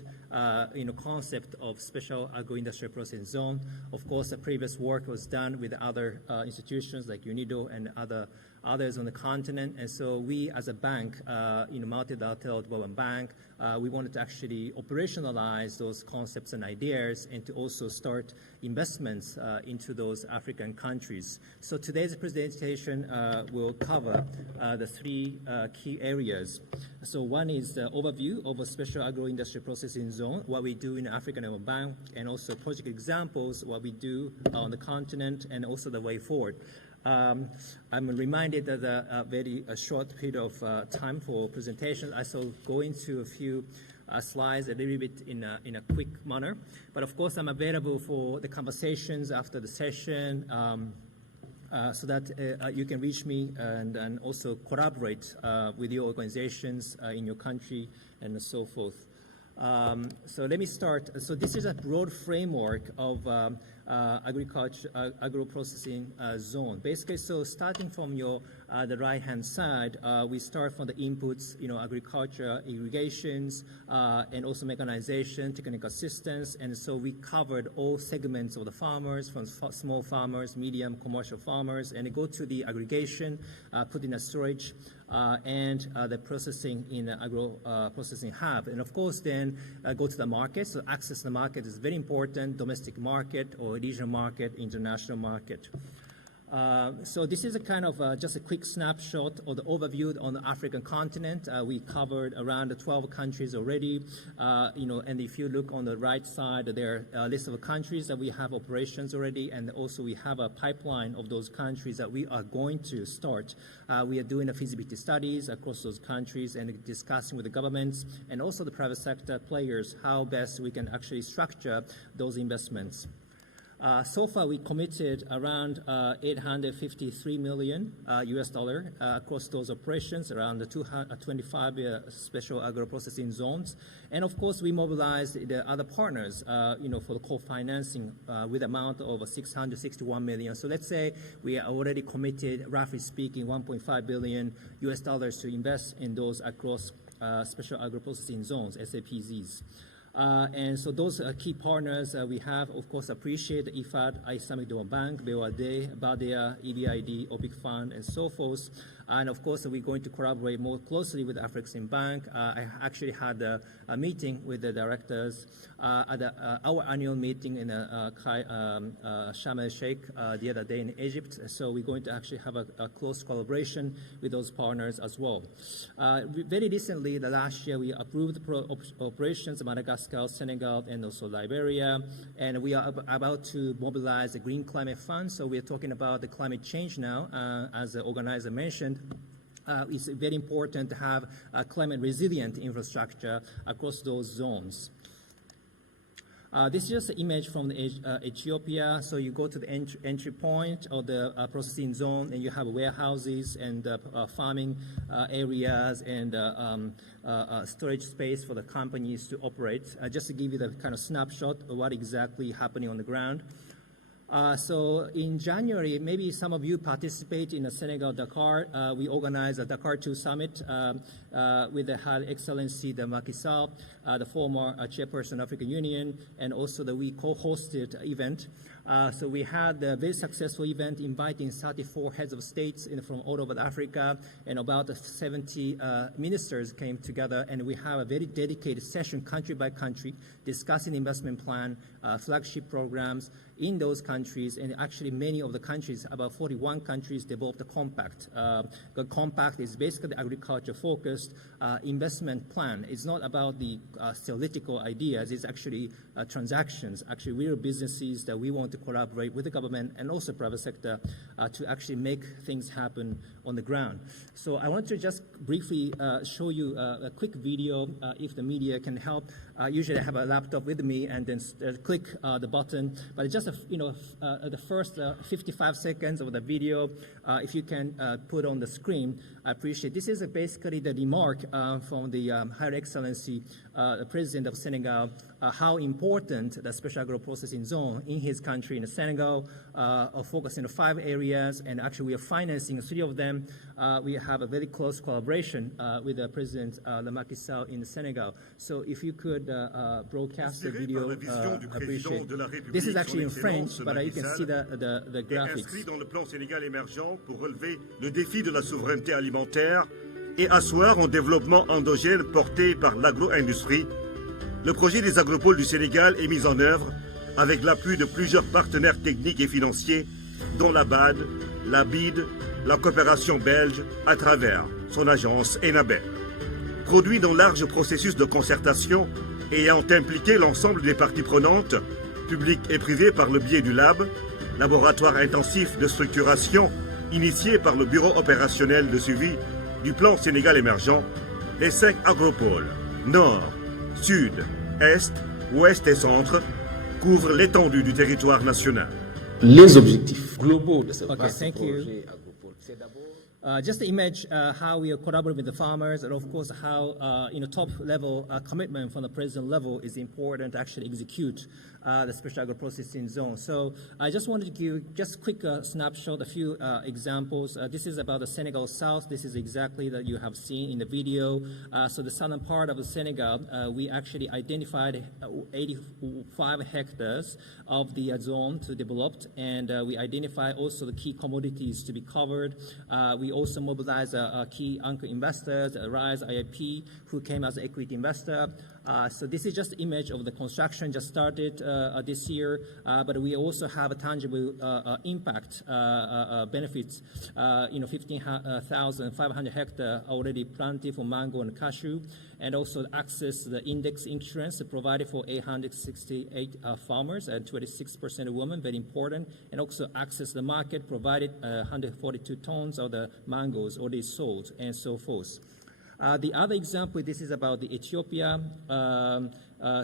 concept of special agro-industrial processing zone. Of course, the previous work was done with other institutions like UNIDO and others on the continent. And so we, as a bank, multilateral development bank, we wanted to actually operationalize those concepts and ideas, and to also start investments into those African countries. So today's presentation will cover the three key areas. So one is the overview of a special agro-industrial processing zone, what we do in African Development Bank, and also project examples, what we do on the continent, and also the way forward. I'm reminded that a very short period of time for presentation. I shall go into a few slides a little bit in a quick manner. But of course, I'm available for the conversations after the session, so that you can reach me and also collaborate with your organizations in your country and so forth. So let me start. So this is a broad framework of agro-processing zone. Basically, so starting from the right-hand side, we start from the inputs, agriculture, irrigations, and also mechanization, technical assistance. And so we covered all segments of the farmers, from small farmers, medium, commercial farmers, and go to the aggregation, put in a storage, and the processing in agro-processing hub. And of course, then go to the market. So access to the market is very important, domestic market or regional market, international market. So this is a kind of just a quick snapshot of the overview on the African continent. We covered around 12 countries already, and if you look on the right side, there are a list of countries that we have operations already, and also we have a pipeline of those countries that we are going to start. We are doing a feasibility studies across those countries and discussing with the governments and also the private sector players how best we can actually structure those investments. So far, we committed around $853 million US dollar across those operations, around the 225 special agro-processing zones. And of course, we mobilized the other partners, for the co-financing with amount of $661 million. So let's say we are already committed, roughly speaking, $1.5 billion US dollars to invest in those across special agro-processing zones, SAPZs. And so those key partners we have, of course, appreciate the IFAD, Islamic Development Bank, BOAD, BADEA, EBRD, OPIC Fund, and so forth. And of course, we're going to collaborate more closely with the Afrexim Bank. I actually had a meeting with the directors at our annual meeting in Sharm el-Sheikh the other day in Egypt. So we're going to actually have a close collaboration with those partners as well. Very recently, the last year, we approved operations in Madagascar, Senegal, and also Liberia. And we are about to mobilize the Green Climate Fund. So we're talking about the climate change now, as the organizer mentioned. It's very important to have a climate resilient infrastructure across those zones. This is just an image from Ethiopia. So you go to the entry point of the processing zone, and you have warehouses and farming areas and storage space for the companies to operate. Just to give you the kind of snapshot of what exactly happening on the ground. So in January, maybe some of you participate in the Senegal Dakar. We organized a Dakar 2 summit with the Her Excellency the Macky Sall, the former chairperson of African Union, and also we co-hosted event. So we had a very successful event inviting 34 heads of states from all over Africa, and about 70 ministers came together, and we have a very dedicated session country by country discussing investment plan, flagship programs in those countries, and actually many of the countries, about 41 countries, developed a compact. The compact is basically agriculture-focused investment plan. It's not about the theoretical ideas, it's actually transactions, actually real businesses that we want to collaborate with the government and also private sector to actually make things happen on the ground. So I want to just briefly show you a quick video, if the media can help. Usually I have a laptop with me and then click the button, but just the first 55 seconds of the video, if you can put on the screen, I appreciate. This is basically the remark from the Her Excellency, the President of Senegal, how important the special agro-processing zone in his country, in Senegal, focusing on 5 areas, and actually we are financing 3 of them. We have a very close collaboration with the President Macky Sall in Senegal. So if you could broadcast the video, I appreciate it. This is actually in French, but you can see the graphics. Inscrit dans le plan Sénégal émergent pour relever le défi de la souveraineté alimentaire et asseoir un développement endogène porté par l'agro-industrie, le projet des agropoles du Sénégal est mis en œuvre avec l'appui de plusieurs partenaires techniques et financiers, dont la BAD, la BID, la coopération belge à travers son agence ENABEL. Produit d'un large processus de concertation ayant impliqué l'ensemble des parties prenantes, publiques et privées par le biais du LAB, laboratoire intensif de structuration initié par le Bureau opérationnel de suivi du plan Sénégal émergent, les 5 agropoles, Nord, Sud, Est, Ouest et Centre, couvrent l'étendue du territoire national. Les objectifs globaux de ce vaste projet agropole, c'est d'abord just the image how we are collaborating with the farmers, and of course how top level commitment from the president level is important to actually execute the special agro-processing zone. So I just wanted to give just a quick snapshot, a few examples. This is about the Senegal South. This is exactly that you have seen in the video. So the southern part of the Senegal, we actually identified 85 hectares of the zone to develop, and we identified also the key commodities to be covered. We also mobilized key anchor investors, RISE, IIP, who came as an equity investor. So this is just an image of the construction just started this year, but we also have a tangible impact benefits. 15,500 hectares already planted for mango and cashew, and also access the index insurance provided for 868 farmers and 26% of women, very important, and also access the market provided 142 tons of the mangoes already sold, and so forth. The other example, this is about the Ethiopia.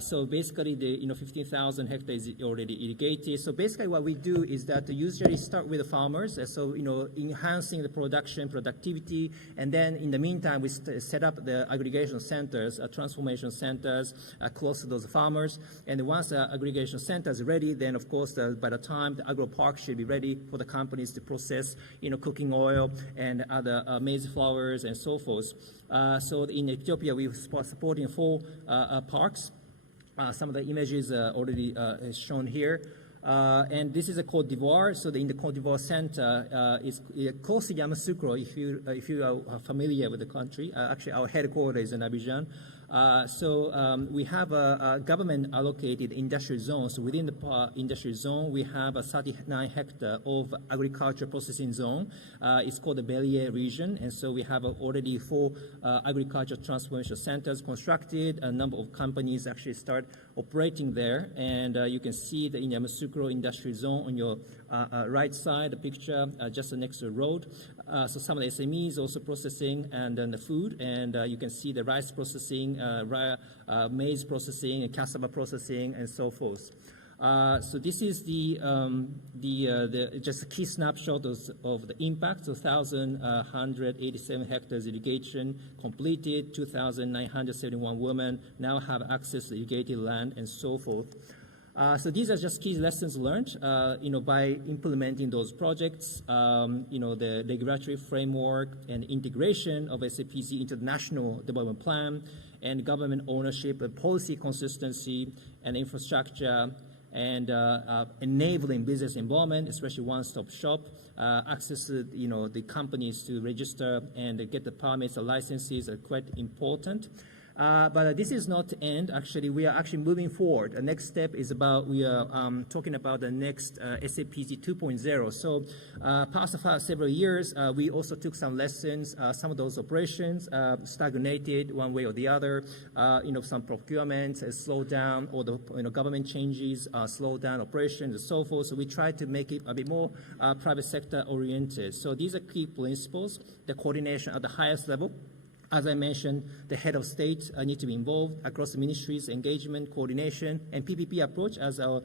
So basically, the 15,000 hectares is already irrigated. So basically, what we do is that we usually start with the farmers. So enhancing the productivity, and then in the meantime, we set up the aggregation centers, transformation centers close to those farmers. And once the aggregation center is ready, then of course, by the time the agro park should be ready for the companies to process, cooking oil and other maize flours and so forth. So in Ethiopia, we are supporting 4 parks. Some of the images already shown here. And this is a Côte d'Ivoire. So in the Côte d'Ivoire center is close to Yamoussoukro, if you are familiar with the country. Actually, our headquarters is in Abidjan. So we have a government allocated industrial zones. So within the industrial zone, we have a 39 hectare of agriculture processing zone. It's called the Bellier region. And so we have already 4 agriculture transformation centers constructed. A number of companies actually start operating there. And you can see the Yamoussoukro industrial zone on your right side, the picture just next to the road. So some of the SMEs also processing and then the food, and you can see the rice processing, maize processing, and cassava processing, and so forth. So this is just a key snapshot of the impact. So 1,187 hectares irrigation completed, 2,971 women now have access to irrigated land, and so forth. So these are just key lessons learned, by implementing those projects, the regulatory framework and integration of SAPC into the national development plan, and government ownership and policy consistency and infrastructure, and enabling business involvement, especially one-stop shop, access to the companies to register and get the permits or licenses are quite important. But this is not the end. Actually, we are actually moving forward. The next step is we are talking about the next SAPC 2.0. So past several years, we also took some lessons. Some of those operations stagnated one way or the other. Some procurement slowed down, or the government changes slowed down operations and so forth. So we tried to make it a bit more private sector oriented. So these are key principles: the coordination at the highest level. As I mentioned, the head of state need to be involved across the ministries, engagement, coordination, and PPP approach, as our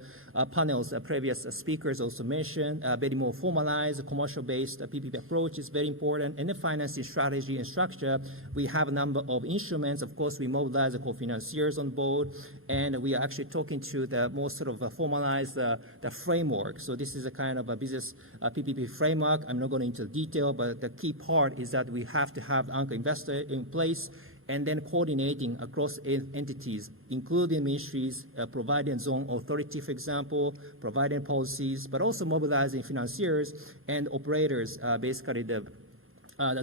panel's previous speakers also mentioned. Very more formalized, commercial-based PPP approach is very important. And the financing strategy and structure, we have a number of instruments. Of course, we mobilize the co-financiers on board, and we are actually talking to the more sort of formalized the framework. So this is a kind of a business PPP framework. I'm not going into detail, but the key part is that we have to have anchor investor in place, and then coordinating across entities, including ministries, providing zone authority, for example, providing policies, but also mobilizing financiers and operators, basically the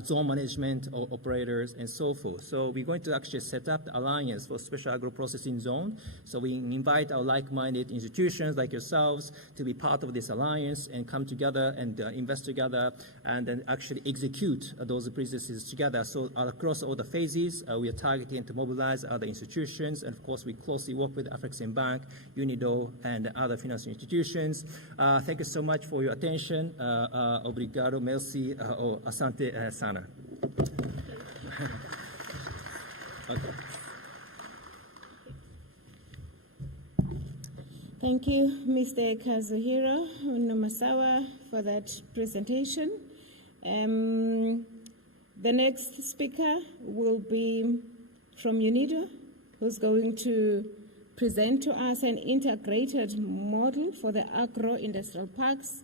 zone management operators and so forth. So we're going to actually set up the Alliance for Special Agro-Processing Zone. So we invite our like-minded institutions like yourselves to be part of this alliance and come together and invest together and then actually execute those businesses together. So across all the phases, we are targeting to mobilize other institutions. And of course, we closely work with Afreximbank, UNIDO, and other financial institutions. Thank you so much for your attention. Obrigado, merci, or asante. Sana. Okay. Thank you, Mr. Kazuhiro Numasawa, for that presentation. The next speaker will be from UNIDO, who's going to present to us an integrated model for the agro-industrial parks.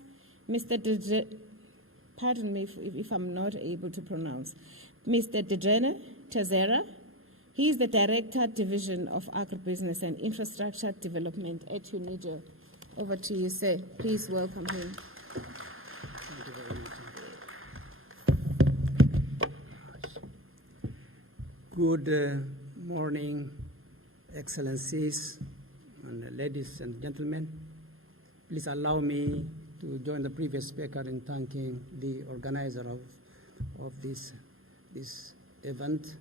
Pardon me if I'm not able to pronounce. Mr. Dejene Tazera. He is the Director, Division of Agribusiness and Infrastructure Development at UNIDO. Over to you, sir. Please welcome him. Thank you very much. Good morning, Excellencies, and ladies and gentlemen. Please allow me to join the previous speaker in thanking the organizer of this event,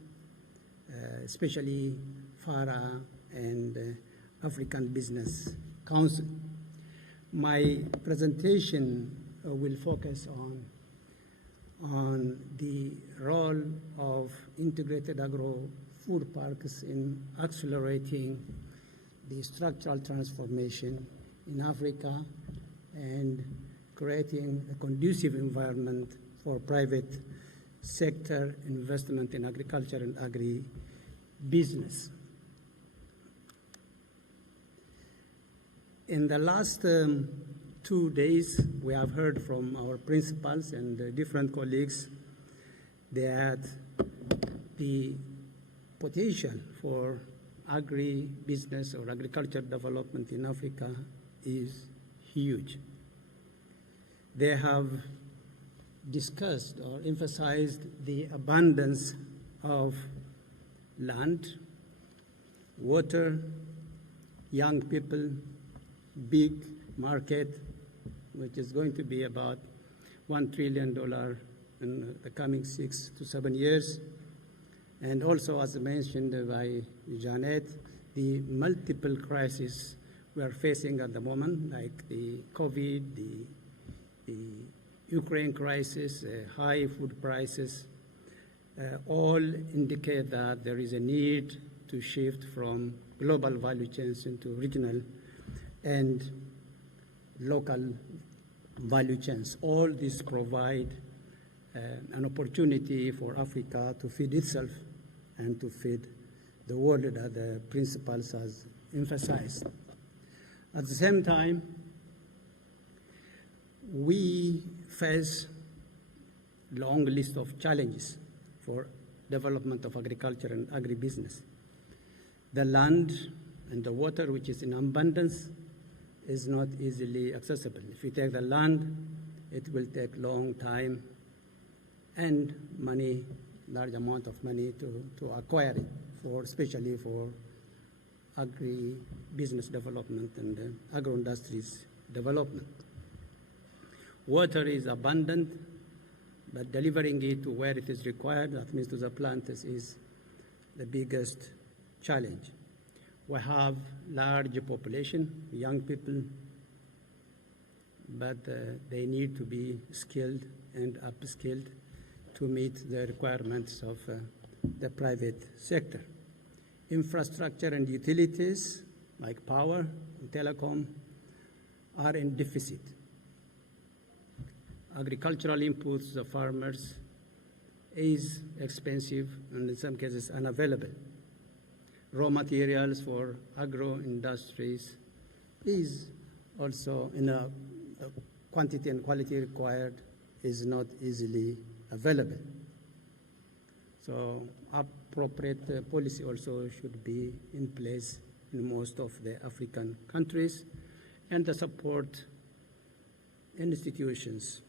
especially FARA and African Business Council. My presentation will focus on the role of integrated agro-food parks in accelerating the structural transformation in Africa and creating a conducive environment for private sector investment in agriculture and agri-business. In the last 2 days, we have heard from our principals and different colleagues that the potential for agri-business or agriculture development in Africa is huge. They have discussed or emphasized the abundance of land, water, young people, big market, which is going to be about $1 trillion in the coming 6 to 7 years. And also, as mentioned by Janet, the multiple crises we are facing at the moment, like the COVID, the Ukraine crisis, high food prices, all indicate that there is a need to shift from global value chains into regional and local value chains. All this provide an opportunity for Africa to feed itself and to feed the world that the principals has emphasized. At the same time, we face long list of challenges for development of agriculture and agribusiness. The land and the water, which is in abundance, is not easily accessible. If you take the land, it will take long time and money, large amount of money to acquire it, especially for agri-business development and agro-industries development. Water is abundant, but delivering it to where it is required, that means to the plants, is the biggest challenge. We have large population, young people, but they need to be skilled and upskilled to meet the requirements of the private sector. Infrastructure and utilities like power and telecom are in deficit. Agricultural inputs, the farmers, is expensive and in some cases unavailable. Raw materials for agro-industries is also in a quantity and quality required is not easily available. So appropriate policy also should be in place in most of the African countries, and the support institutions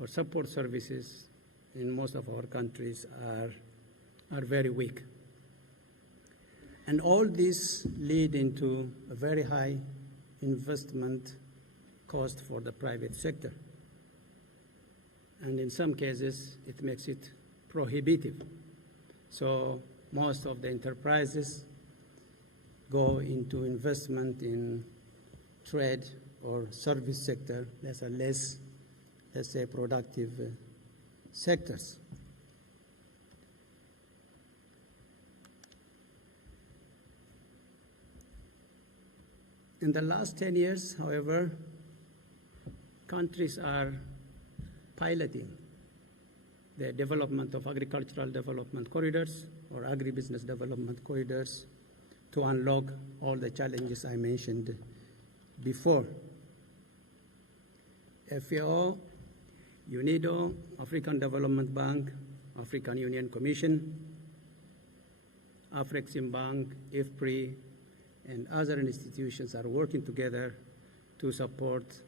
or support services in most of our countries are very weak. And all this lead into a very high investment cost for the private sector. And in some cases, it makes it prohibitive. So most of the enterprises go into investment in trade or service sector. Those are less, let's say, productive sectors. In the last 10 years, however, countries are piloting the development of agricultural development corridors or agribusiness development corridors to unlock all the challenges I mentioned before. FAO, UNIDO, African Development Bank, African Union Commission, Afrexim Bank, IFPRI, and other institutions are working together to support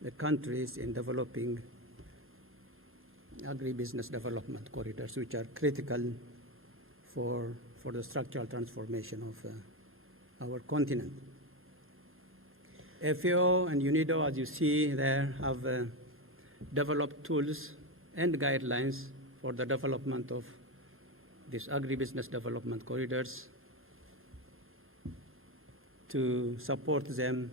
the countries in developing agribusiness development corridors, which are critical for the structural transformation of our continent. FAO and UNIDO, as you see there, have developed tools and guidelines for the development of these agribusiness development corridors to support them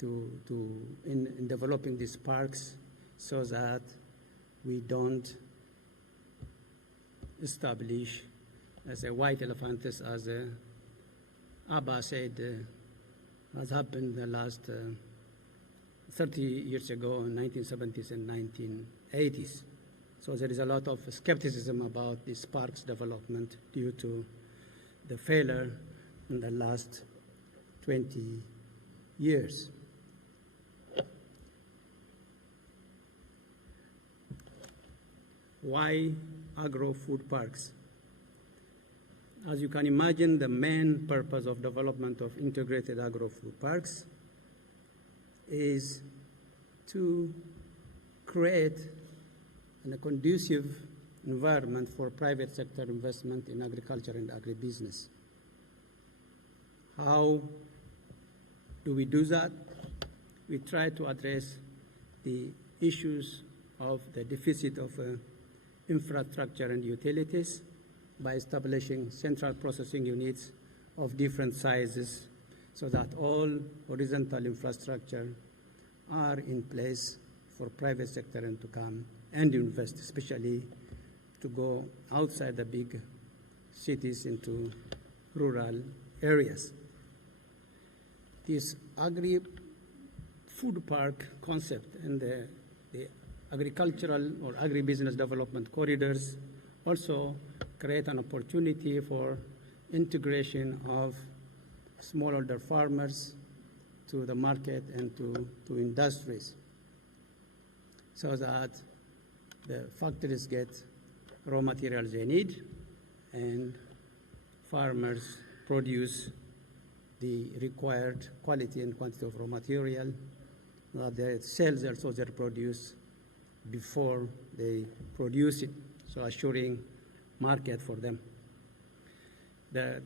in developing these parks so that we don't establish as a white elephantis Abba said has happened the last 30 years ago in 1970s and 1980s. So there is a lot of skepticism about this park's development due to the failure in the last 20 years. Why agro-food parks? As you can imagine, the main purpose of development of integrated agro-food parks is to create a conducive environment for private sector investment in agriculture and agribusiness. How do we do that? We try to address the issues of the deficit of infrastructure and utilities by establishing central processing units of different sizes so that all horizontal infrastructure are in place for private sector and to come and invest, especially to go outside the big cities into rural areas. This agri-food park concept and the agricultural or agribusiness development corridors also create an opportunity for integration of smallholder farmers to the market and to industries, so that the factories get raw materials they need and farmers produce the required quality and quantity of raw material that they sell also their produce before they produce it, so assuring market for them.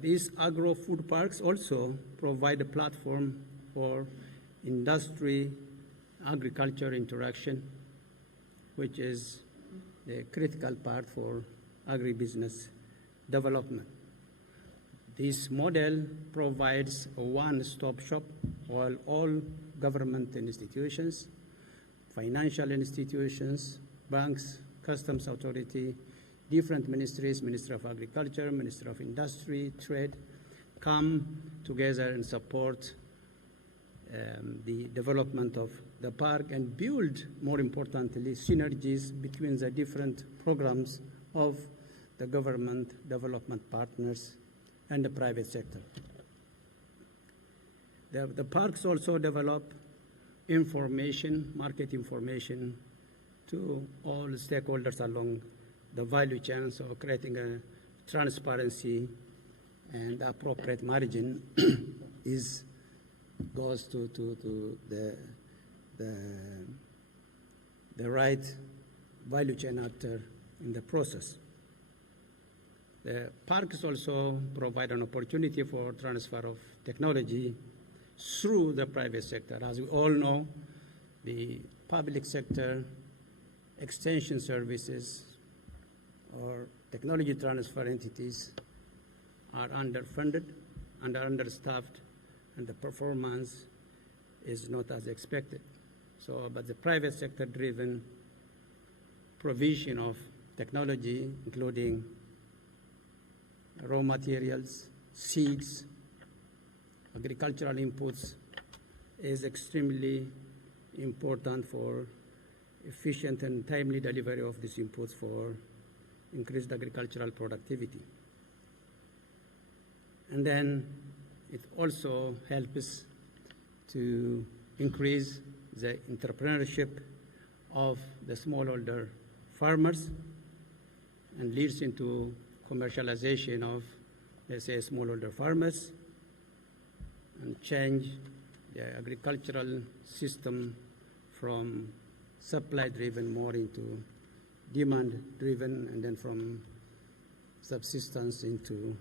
These agro-food parks also provide a platform for industry-agriculture interaction, which is a critical part for agribusiness development. This model provides a one-stop shop while all government institutions, financial institutions, banks, customs authority, different ministries, Ministry of Agriculture, Ministry of Industry, Trade, come together and support the development of the park and build, more importantly, synergies between the different programs of the government development partners and the private sector. The parks also develop information, market information to all stakeholders along the value chain, so creating a transparency and appropriate margin goes to the right value chain actor in the process. The parks also provide an opportunity for transfer of technology through the private sector. As we all know, the public sector extension services or technology transfer entities are underfunded and understaffed, and the performance is not as expected. But the private sector-driven provision of technology, including raw materials, seeds, agricultural inputs, is extremely important for efficient and timely delivery of these inputs for increased agricultural productivity. And then it also helps to increase the entrepreneurship of the smallholder farmers and leads into commercialization of, let's say, smallholder farmers, and change the agricultural system from supply-driven more into demand-driven, and then from subsistence into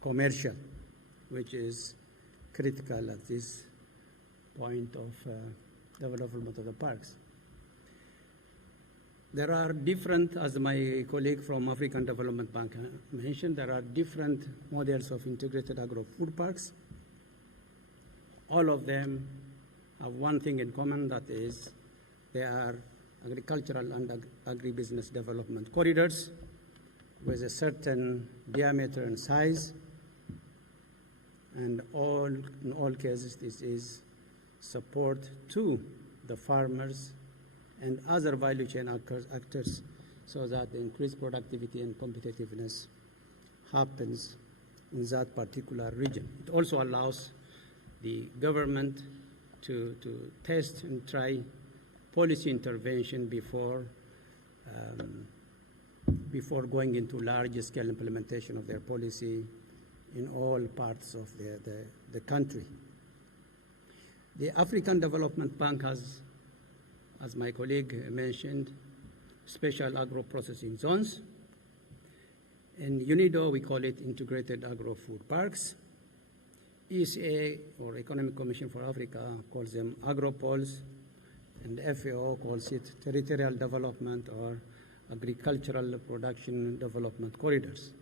commercial, which is critical at this point of development of the parks. There are different, as my colleague from African Development Bank mentioned, there are different models of integrated agro-food parks. All of them have one thing in common, that is they are agricultural and agribusiness development corridors with a certain diameter and size, And in all cases, this is support to the farmers and other value chain actors so that the increased productivity and competitiveness happens in that particular region. It also allows the government to test and try policy intervention before going into large-scale implementation of their policy in all parts of the country. The African Development Bank has, as my colleague mentioned, special agro-processing zones. In UNIDO, we call it Integrated Agro-Food Parks. ECA, or Economic Commission for Africa, calls them agropoles, and FAO calls it Territorial Development or Agricultural Production Development Corridors.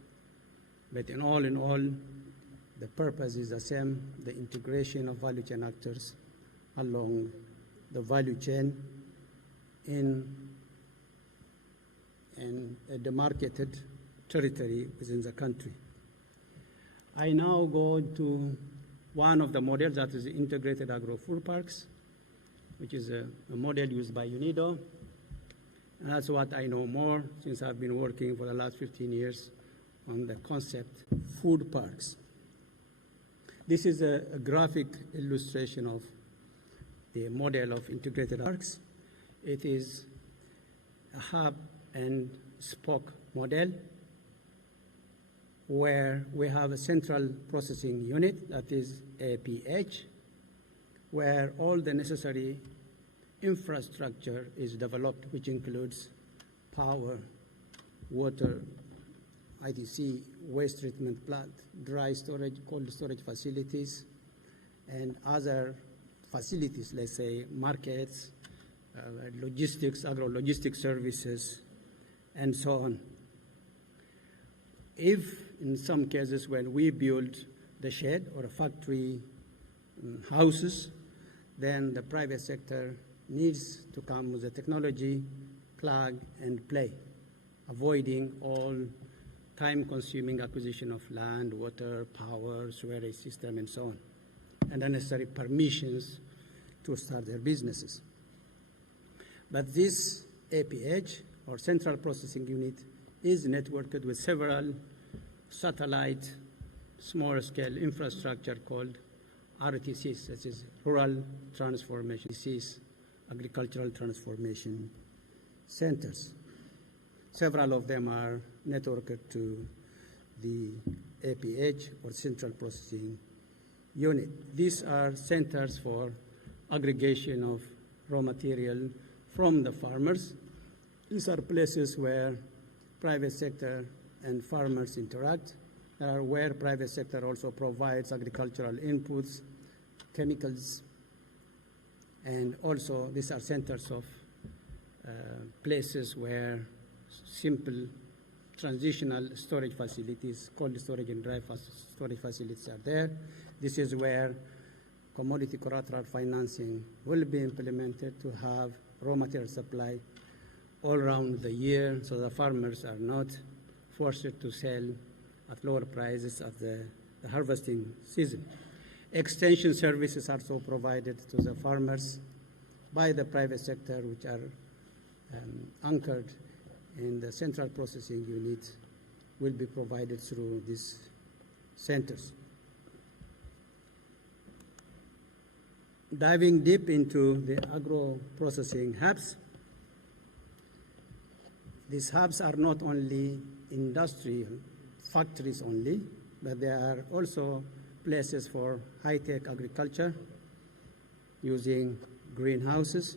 But in all, the purpose is the same, the integration of value chain actors along the value chain in a demarcated territory within the country. I now go to one of the models, that is the Integrated Agro-Food Parks, which is a model used by UNIDO. And that's what I know more since I've been working for the last 15 years on the concept food parks. This is a graphic illustration of the model of integrated parks. It is a hub and spoke model where we have a central processing unit, that is APH, where all the necessary infrastructure is developed, which includes power, water, ITC, waste treatment plant, dry storage, cold storage facilities, and other facilities, let's say markets, logistics, agro-logistics services, and so on. If in some cases when we build the shed or a factory houses, then the private sector needs to come with the technology, plug and play, avoiding all time-consuming acquisition of land, water, power, sewerage system, and so on, and the necessary permissions to start their businesses. But this APH, or Central Processing Unit, is networked with several satellite small-scale infrastructure called RTCs, that is Rural Transformation Cities, Agricultural Transformation Centers. Several of them are networked to the APH, or Central Processing Unit. These are centers for aggregation of raw material from the farmers. These are places where private sector and farmers interact, where private sector also provides agricultural inputs, chemicals, and also these are centers of places where simple transitional storage facilities, cold storage and dry storage facilities are there. This is where commodity collateral financing will be implemented to have raw material supply all around the year, so the farmers are not forced to sell at lower prices at the harvesting season. Extension services are also provided to the farmers by the private sector, which are anchored in the Central Processing Unit, will be provided through these centers. Diving deep into the agro-processing hubs, these hubs are not only industrial factories only, but they are also places for high-tech agriculture using greenhouses.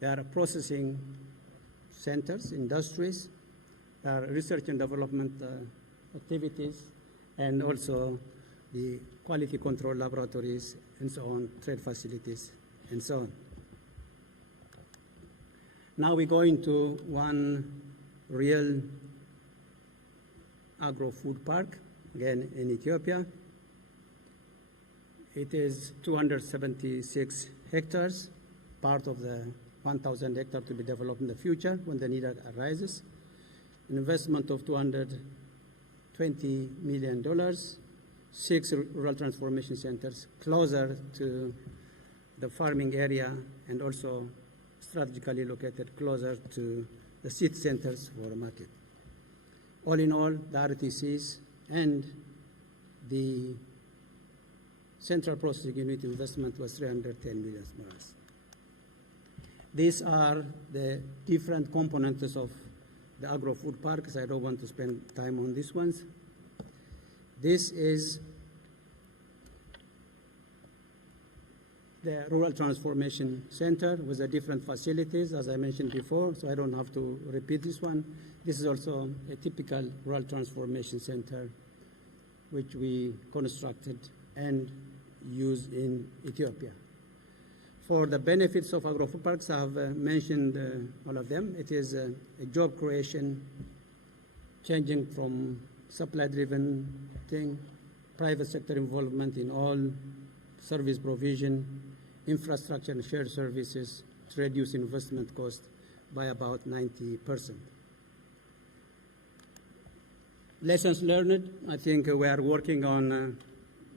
They are processing centers, industries, research and development activities, and also the quality control laboratories, and so on, trade facilities, and so on. Now we go into one real agro-food park, again in Ethiopia. It is 276 hectares, part of the 1,000 hectares to be developed in the future when the need arises. An investment of $220 million, 6 rural transformation centers closer to the farming area and also strategically located closer to the seed centers for the market. All in all, the RTCs and the central processing unit investment was 310 million more. These are the different components of the agro-food parks. I don't want to spend time on these ones. This is the Rural Transformation Center with the different facilities, as I mentioned before, so I don't have to repeat this one. This is also a typical Rural Transformation Center which we constructed and used in Ethiopia. For the benefits of agro-food parks, I have mentioned all of them. It is a job creation, changing from supply-driven thing, private sector involvement in all service provision, infrastructure and shared services to reduce investment cost by about 90%. Lessons learned, I think we are working on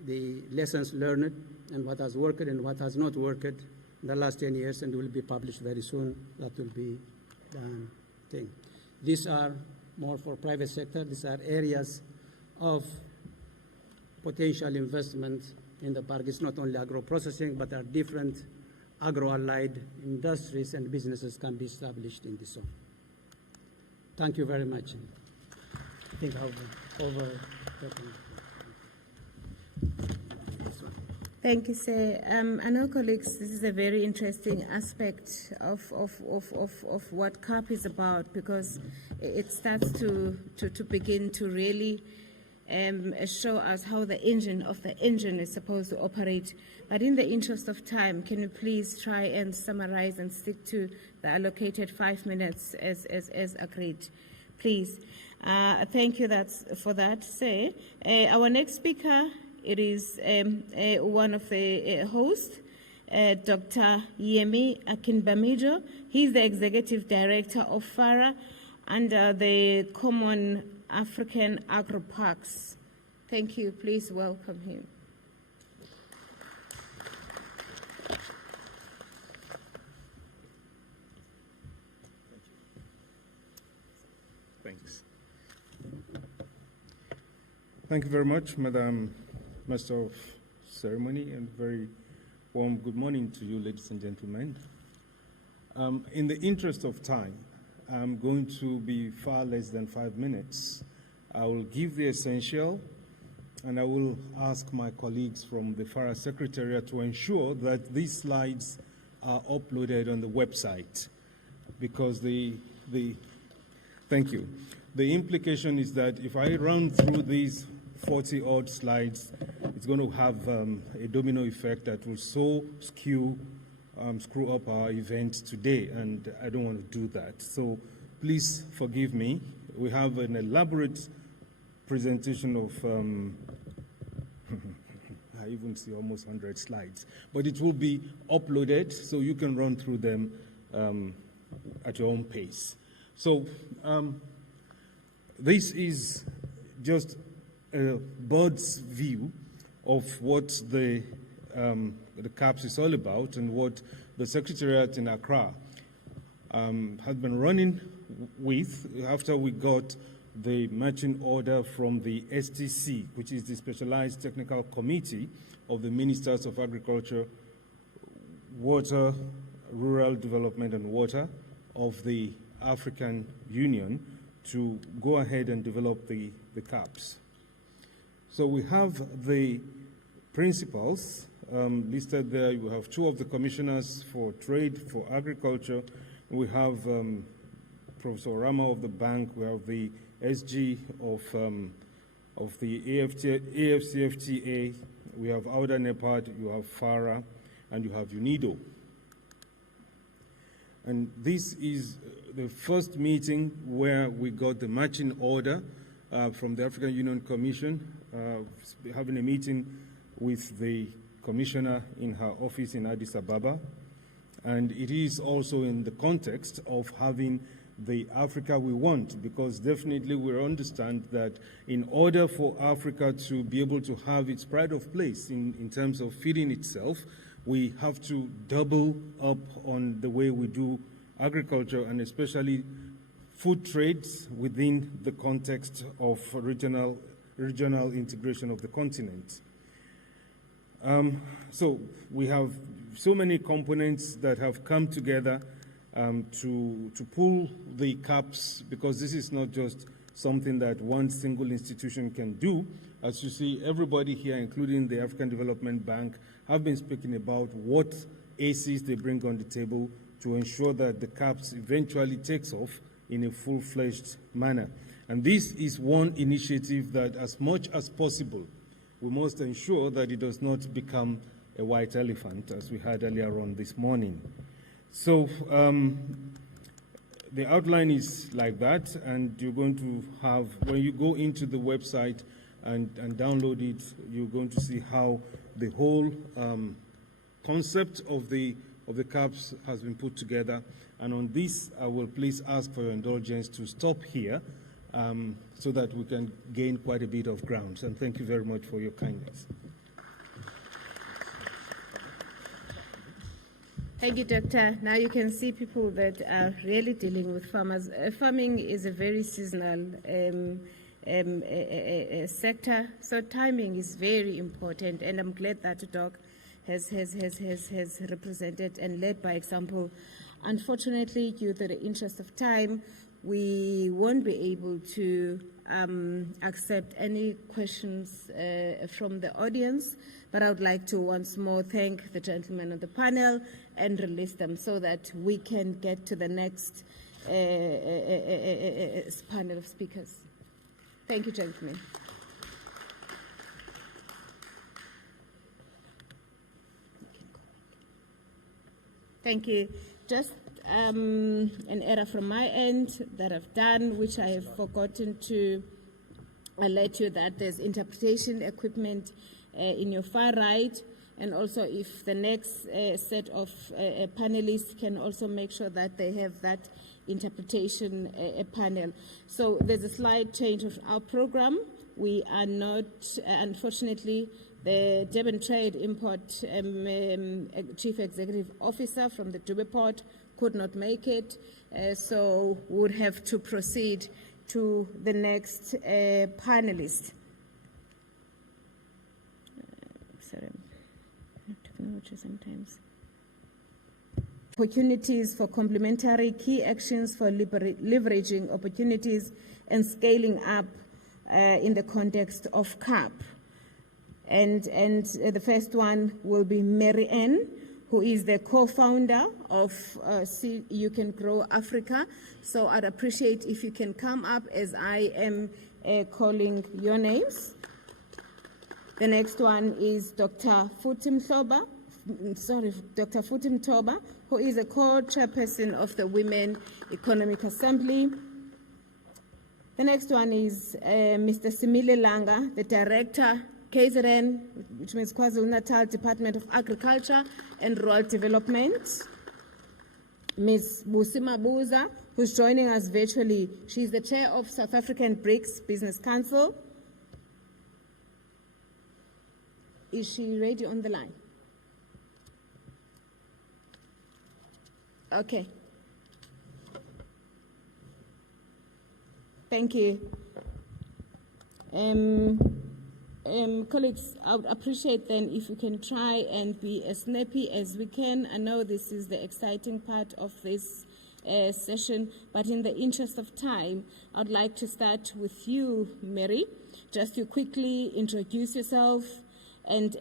the lessons learned and what has worked and what has not worked in the last 10 years, and will be published very soon. That will be the thing. These are more for private sector. These are areas of potential investment in the park. It's not only agro-processing, but there are different agro-allied industries and businesses can be established in this zone. Thank you very much. I think I've over. Thank you, sir. I know, colleagues, this is a very interesting aspect of what CAAP is about, because it starts to begin to really show us how the engine is supposed to operate. But in the interest of time, can you please try and summarize and stick to the allocated 5 minutes as agreed, please? Thank you for that, sir. Our next speaker, it is one of the hosts, Dr. Yemi Akinbamijo. He's the Executive Director of FARA under the Common African Agro Parks. Thank you. Please welcome him. Thanks. Thank you very much, Madam Master of Ceremony, and very warm good morning to you, ladies and gentlemen. In the interest of time, I'm going to be far less than 5 minutes. I will give the essential, and I will ask my colleagues from the FARA Secretariat to ensure that these slides are uploaded on the website, because thank you. The implication is that if I run through these 40-odd slides, it's going to have a domino effect that will so screw up our event today, and I don't want to do that. So please forgive me. We have an elaborate presentation of, I even see almost 100 slides, but it will be uploaded so you can run through them at your own pace. So this is just a bird's view of what the CAAPs is all about, and what the Secretariat in Accra has been running with after we got the matching order from the STC, which is the Specialized Technical Committee of the Ministers of Agriculture, Water, Rural Development and Water of the African Union to go ahead and develop the CAAPs. So we have the principals listed there. You have 2 of the commissioners for trade, for agriculture. We have Professor Rama of the bank. We have the SG of the AFCFTA. We have Auda Nepad. You have FARA, and you have UNIDO. And this is the first meeting where we got the matching order from the African Union Commission, having a meeting with the commissioner in her office in Addis Ababa. And it is also in the context of having the Africa we want, because definitely we understand that in order for Africa to be able to have its pride of place in terms of feeding itself, we have to double up on the way we do agriculture, and especially food trades within the context of regional integration of the continent. So we have so many components that have come together to pull the CAAPs, because this is not just something that one single institution can do. As you see, everybody here, including the African Development Bank, have been speaking about what ACs they bring on the table to ensure that the CAAPs eventually takes off in a full-fledged manner. And this is one initiative that, as much as possible, we must ensure that it does not become a white elephant, as we had earlier on this morning. So the outline is like that, and you're going to have, when you go into the website and download it, you're going to see how the whole concept of the CAAPs has been put together. And on this, I will please ask for your indulgence to stop here so that we can gain quite a bit of ground. And thank you very much for your kindness. Thank you, Doctor. Now you can see people that are really dealing with farmers. Farming is a very seasonal sector, so timing is very important, and I'm glad that Doc has represented and led by example. Unfortunately, due to the interest of time, we won't be able to accept any questions from the audience, but I would like to once more thank the gentlemen on the panel and release them so that we can get to the next panel of speakers. Thank you, gentlemen. Thank you. Just an error from my end that I've done, which I have forgotten to alert you that there's interpretation equipment in your far right, and also if the next set of panelists can also make sure that they have that interpretation panel. So there's a slight change of our program. We are not, unfortunately, the Durban Trade Import Chief Executive Officer from the Durban Port could not make it, so we would have to proceed to the next panelist. Sorry, I'm not taking notes sometimes. Opportunities for complementary key actions for leveraging opportunities and scaling up in the context of CAAP. And the first one will be Mary Ann, who is the co-founder of See You Can Grow Africa. So I'd appreciate if you can come up as I am calling your names. The next one is Dr. Futim Toba, who is a co-chairperson of the Women Economic Assembly. The next one is Mr. Simile Langa, the director, KZN, which means KwaZulu-Natal Department of Agriculture and Rural Development. Ms. Busima Buza, who's joining us virtually. She's the chair of South African BRICS Business Council. Is she ready on the line? Okay. Thank you. Colleagues, I would appreciate then if you can try and be as snappy as we can. I know this is the exciting part of this session, but in the interest of time, I'd like to start with you, Mary, just to quickly introduce yourself and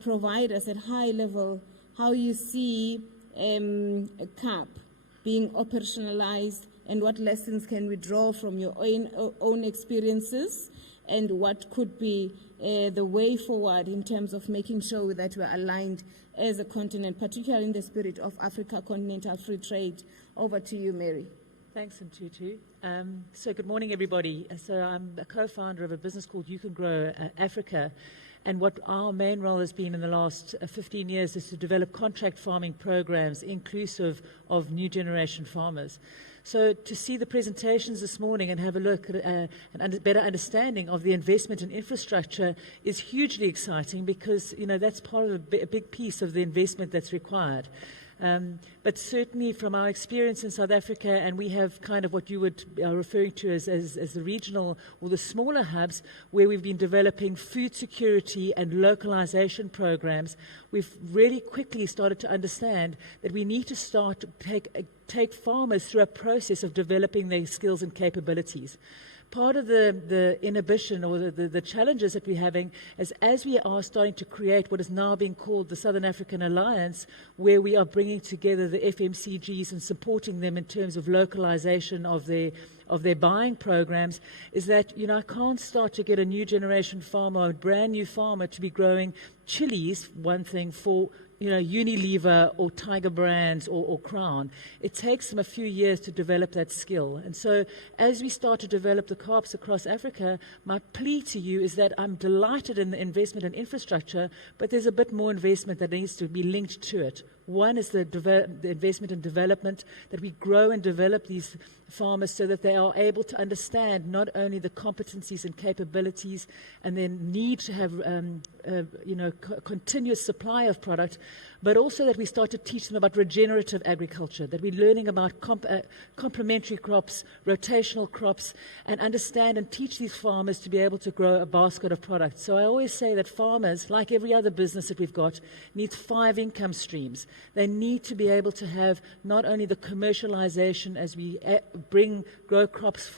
provide us at high level how you see a CAAP being operationalized and what lessons can we draw from your own experiences, and what could be the way forward in terms of making sure that we're aligned as a continent, particularly in the spirit of Africa Continental Free Trade. Over to you, Mary. Thanks, Ntutu. So good morning, everybody. So I'm a co-founder of a business called You Can Grow Africa. And what our main role has been in the last 15 years is to develop contract farming programs inclusive of new generation farmers. So to see the presentations this morning and have a look at a better understanding of the investment in infrastructure is hugely exciting, because that's part of a big piece of the investment that's required. But certainly from our experience in South Africa, and we have kind of what you would referring to as the regional or the smaller hubs, where we've been developing food security and localization programs, we've really quickly started to understand that we need to start to take farmers through a process of developing their skills and capabilities. Part of the inhibition or the challenges that we're having is, as we are starting to create what is now being called the Southern African Alliance, where we are bringing together the FMCGs and supporting them in terms of localization of their buying programs, is that, I can't start to get a new generation farmer, a brand new farmer, to be growing chilies, one thing, for Unilever or Tiger Brands or Crown. It takes them a few years to develop that skill. And so as we start to develop the CAAPs across Africa, my plea to you is that I'm delighted in the investment in infrastructure, but there's a bit more investment that needs to be linked to it. One is the investment in development, that we grow and develop these farmers so that they are able to understand not only the competencies and capabilities and then need to have continuous supply of product, but also that we start to teach them about regenerative agriculture, that we're learning about complementary crops, rotational crops, and understand and teach these farmers to be able to grow a basket of products. So I always say that farmers, like every other business that we've got, need 5 income streams. They need to be able to have not only the commercialization as we grow crops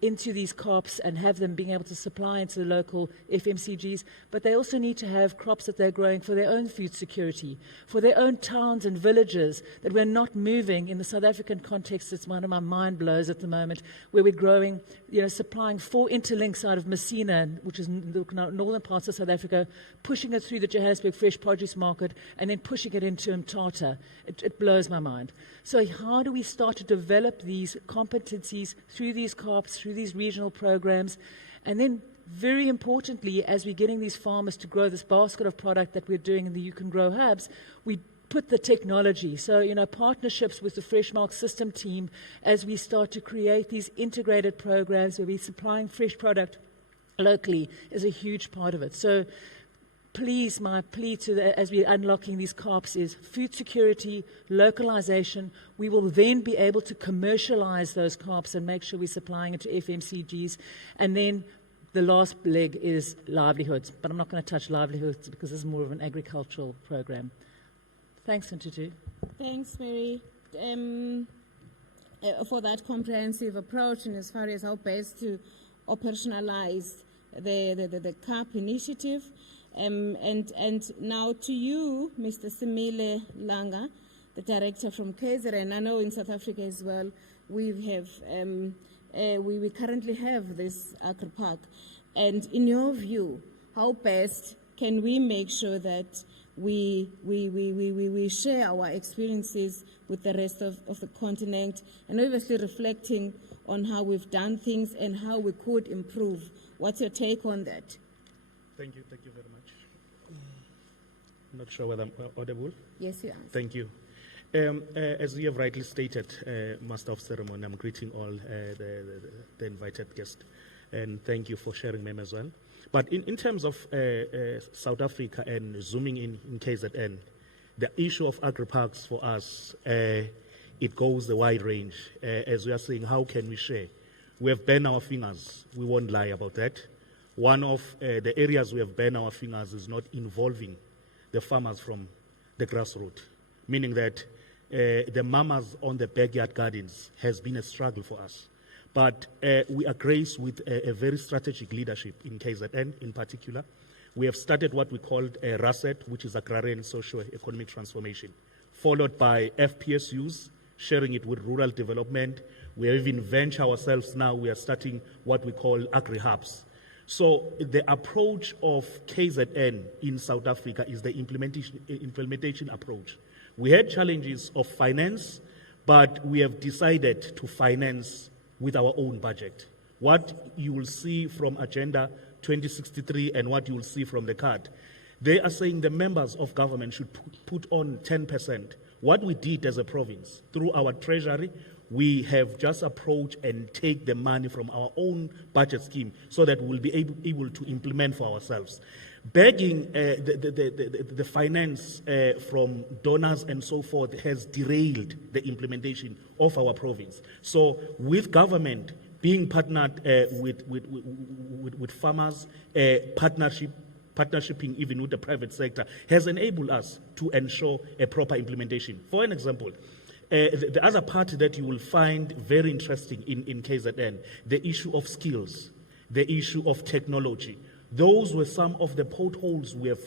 into these CAAPs and have them being able to supply into the local FMCGs, but they also need to have crops that they're growing for their own food security, for their own towns and villages, that we're not moving in the South African context. It's one of my mind blows at the moment, where we're growing, supplying 4 interlinks out of Messina, which is the northern parts of South Africa, pushing it through the Johannesburg fresh produce market and then pushing it into Mthatha. It blows my mind. So how do we start to develop these competencies through these CAAPs, through these regional programs, and then very importantly, as we're getting these farmers to grow this basket of product that we're doing in the You Can Grow hubs, we put the technology. So, partnerships with the Fresh Milk System team as we start to create these integrated programs where we're supplying fresh product locally is a huge part of it. So please, my plea as we're unlocking these CAAPs is food security, localization. We will then be able to commercialize those CAAPs and make sure we're supplying it to FMCGs. And then the last leg is livelihoods. But I'm not going to touch livelihoods because this is more of an agricultural program. Thanks, Ntutu. Thanks, Mary, for that comprehensive approach, and as far as how best to operationalize the CAAP initiative. And now to you, Mr. Simile Langa, the director from KZN. I know in South Africa as well, we currently have this agri park. And in your view, how best can we make sure that we share our experiences with the rest of the continent, and obviously reflecting on how we've done things and how we could improve? What's your take on that? Thank you very much. I'm not sure whether I'm audible. Yes, you are. Thank you. As you have rightly stated, Master of Ceremony, I'm greeting all the invited guests, and thank you for sharing them as well. But in terms of South Africa and zooming in KZN, the issue of agri-parks for us, it goes the wide range. As we are saying, how can we share? We have burned our fingers. We won't lie about that. One of the areas we have burned our fingers is not involving the farmers from the grassroots, meaning that the mamas on the backyard gardens has been a struggle for us. But we are graced with a very strategic leadership in KZN in particular. We have started what we called a RASET, which is Agrarian Socio-Economic Transformation, followed by FPSUs, sharing it with rural development. We have even ventured ourselves now, we are starting what we call agri-hubs. So the approach of KZN in South Africa is the implementation approach. We had challenges of finance, but we have decided to finance with our own budget. What you will see from Agenda 2063 and what you will see from the card. They are saying the members of government should put on 10%. What we did as a province, through our treasury, we have just approached and take the money from our own budget scheme so that we'll be able to implement for ourselves. Begging the finance from donors and so forth has derailed the implementation of our province. So with government being partnered with farmers, partnershiping even with the private sector has enabled us to ensure a proper implementation. For an example, the other part that you will find very interesting in KZN, the issue of skills, the issue of technology. Those were some of the potholes we have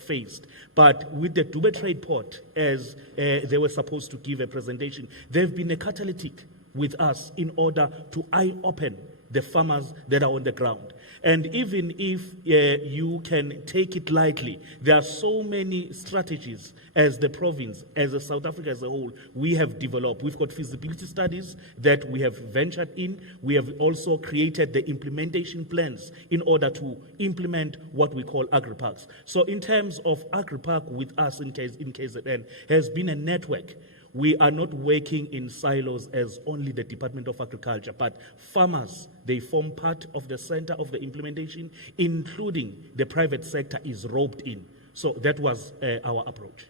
faced. But with the Dubai Trade Port, as they were supposed to give a presentation, they've been a catalytic with us in order to eye-open the farmers that are on the ground. And even if you can take it lightly, there are so many strategies as the province, as South Africa as a whole, we have developed. We've got feasibility studies that we have ventured in. We have also created the implementation plans in order to implement what we call agri-parks. So in terms of agri-park with us in KZN has been a network. We are not working in silos as only the Department of Agriculture, but farmers, they form part of the center of the implementation, including the private sector is roped in. So that was our approach.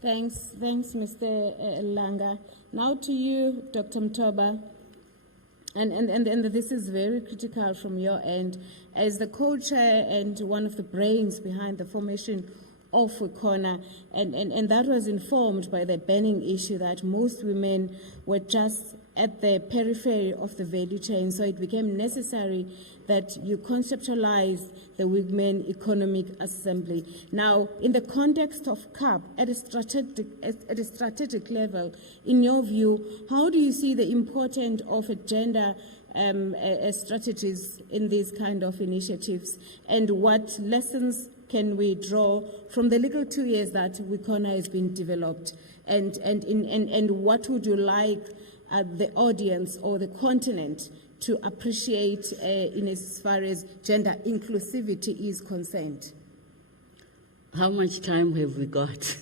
Thanks, Mr. Langa. Now to you, Dr. Mtoba. And this is very critical from your end. As the co-chair and one of the brains behind the formation of WICONA, and that was informed by the burning issue that most women were just at the periphery of the value chain, so it became necessary that you conceptualize the Women Economic Assembly. Now, in the context of CAAP, at a strategic level, in your view, how do you see the importance of a gender strategies in these kind of initiatives, and what lessons can we draw from the little 2 years that WICONA has been developed, and what would you like the audience or the continent to appreciate in as far as gender inclusivity is concerned? How much time have we got?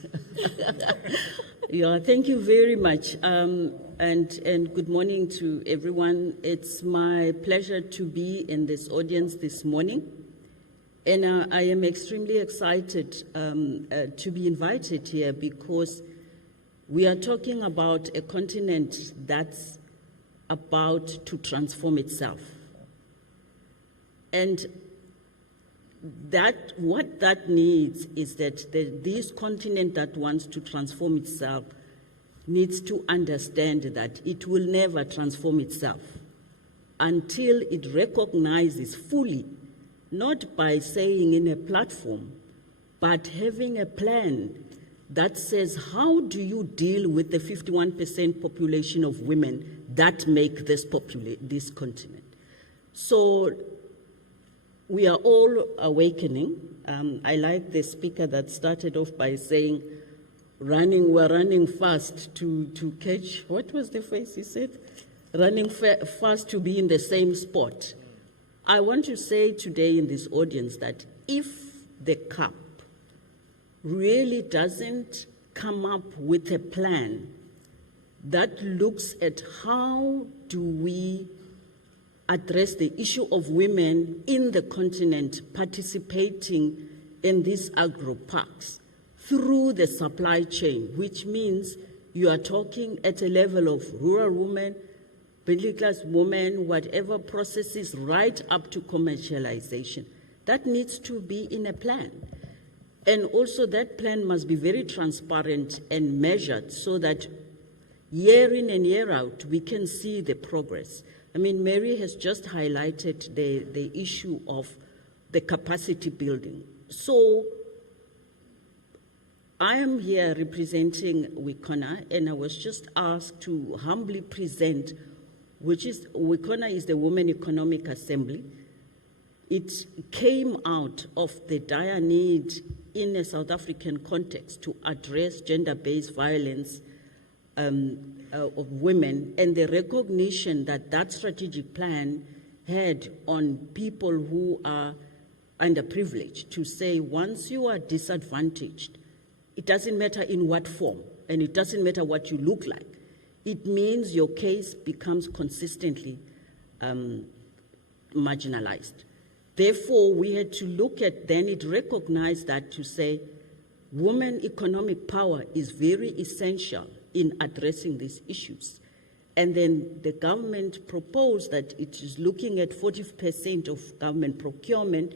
Yeah, thank you very much, and good morning to everyone. It's my pleasure to be in this audience this morning. And I am extremely excited to be invited here because we are talking about a continent that's about to transform itself. And what that needs is that this continent that wants to transform itself needs to understand that it will never transform itself until it recognizes fully, not by saying in a platform, but having a plan that says, how do you deal with the 51% population of women that make this continent? So we are all awakening. I like the speaker that started off by saying, we're running fast to catch, what was the phrase he said? Running fast to be in the same spot. I want to say today in this audience that if the CAAP really doesn't come up with a plan that looks at how do we address the issue of women in the continent participating in these agro-parks through the supply chain, which means you are talking at a level of rural women, middle-class women, whatever processes right up to commercialization. That needs to be in a plan. And also that plan must be very transparent and measured so that year in and year out, we can see the progress. I mean, Mary has just highlighted the issue of the capacity building. So I am here representing WICONA, and I was just asked to humbly present WICONA is the Women Economic Assembly. It came out of the dire need in a South African context to address gender-based violence of women, and the recognition that that strategic plan had on people who are underprivileged to say once you are disadvantaged, it doesn't matter in what form and it doesn't matter what you look like. It means your case becomes consistently marginalized. Therefore, we had to look at, then it recognized that to say women economic power is very essential in addressing these issues. And then the government proposed that it is looking at 40% of government procurement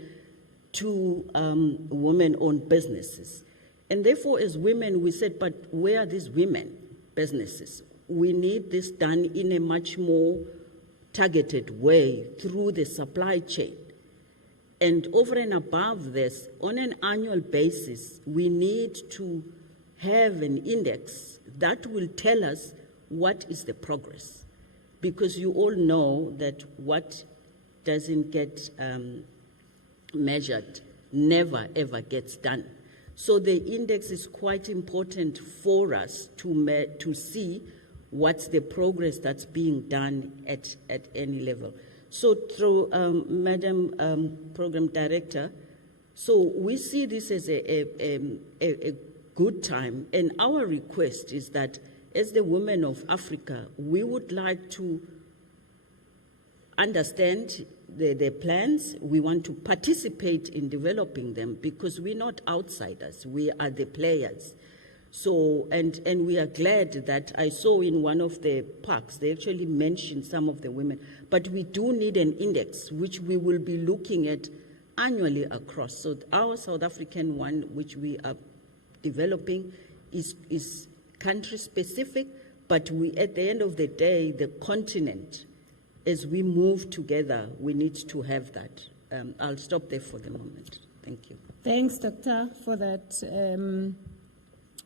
to women-owned businesses. And therefore, as women, we said, but where are these women businesses? We need this done in a much more targeted way through the supply chain. And over and above this, on an annual basis, we need to have an index that will tell us what is the progress. Because you all know that what doesn't get measured never ever gets done. So the index is quite important for us to see what's the progress that's being done at any level. So through Madam Program Director, so we see this as a good time, and our request is that as the women of Africa, we would like to understand the plans. We want to participate in developing them because we're not outsiders, we are the players. So, and we are glad that I saw in one of the parks, they actually mentioned some of the women, but we do need an index which we will be looking at annually across. So our South African one, which we are developing, is country specific, but we, at the end of the day, the continent, as we move together, we need to have that. I'll stop there for the moment. Thank you. Thanks, Doctor, for that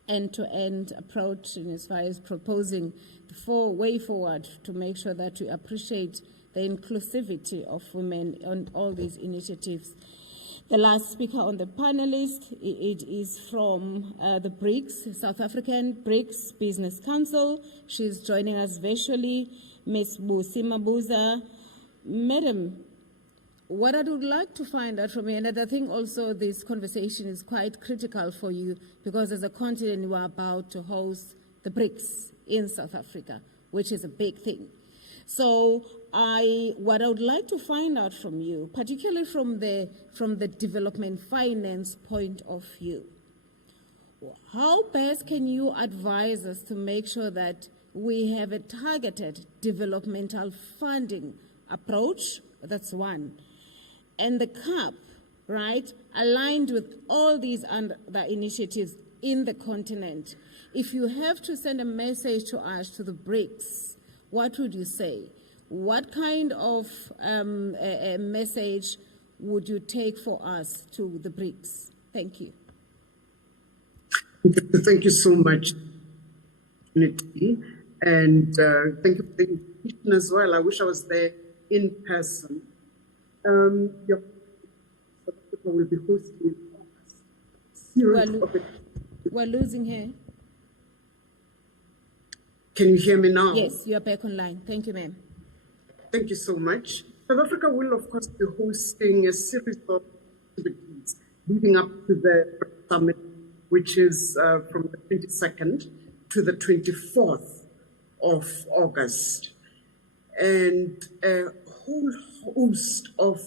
end-to-end approach in as far as proposing the way forward to make sure that we appreciate the inclusivity of women on all these initiatives. The last speaker on the panelist, it is from the BRICS, South African BRICS Business Council. She's joining us virtually, Ms. Busi Mabuza. Madam, what I would like to find out from you, and I think also this conversation is quite critical for you because as a continent, we are about to host the BRICS in South Africa, which is a big thing. So what I would like to find out from you, particularly from the development finance point of view, how best can you advise us to make sure that we have a targeted developmental funding approach? That's one. And the CAAP, right, aligned with all these other initiatives in the continent. If you have to send a message to us, to the BRICS, what would you say? What kind of a message would you take for us to the BRICS? Thank you. Thank you so much, and thank you for the invitation as well. I wish I was there in person. Your will be hosting we're losing her. Can you hear me now? Yes, you are back online. Thank you, ma'am. Thank you so much. South Africa will, of course, be hosting a series of activities leading up to the summit, which is from the 22nd to the 24th of August. And a whole host of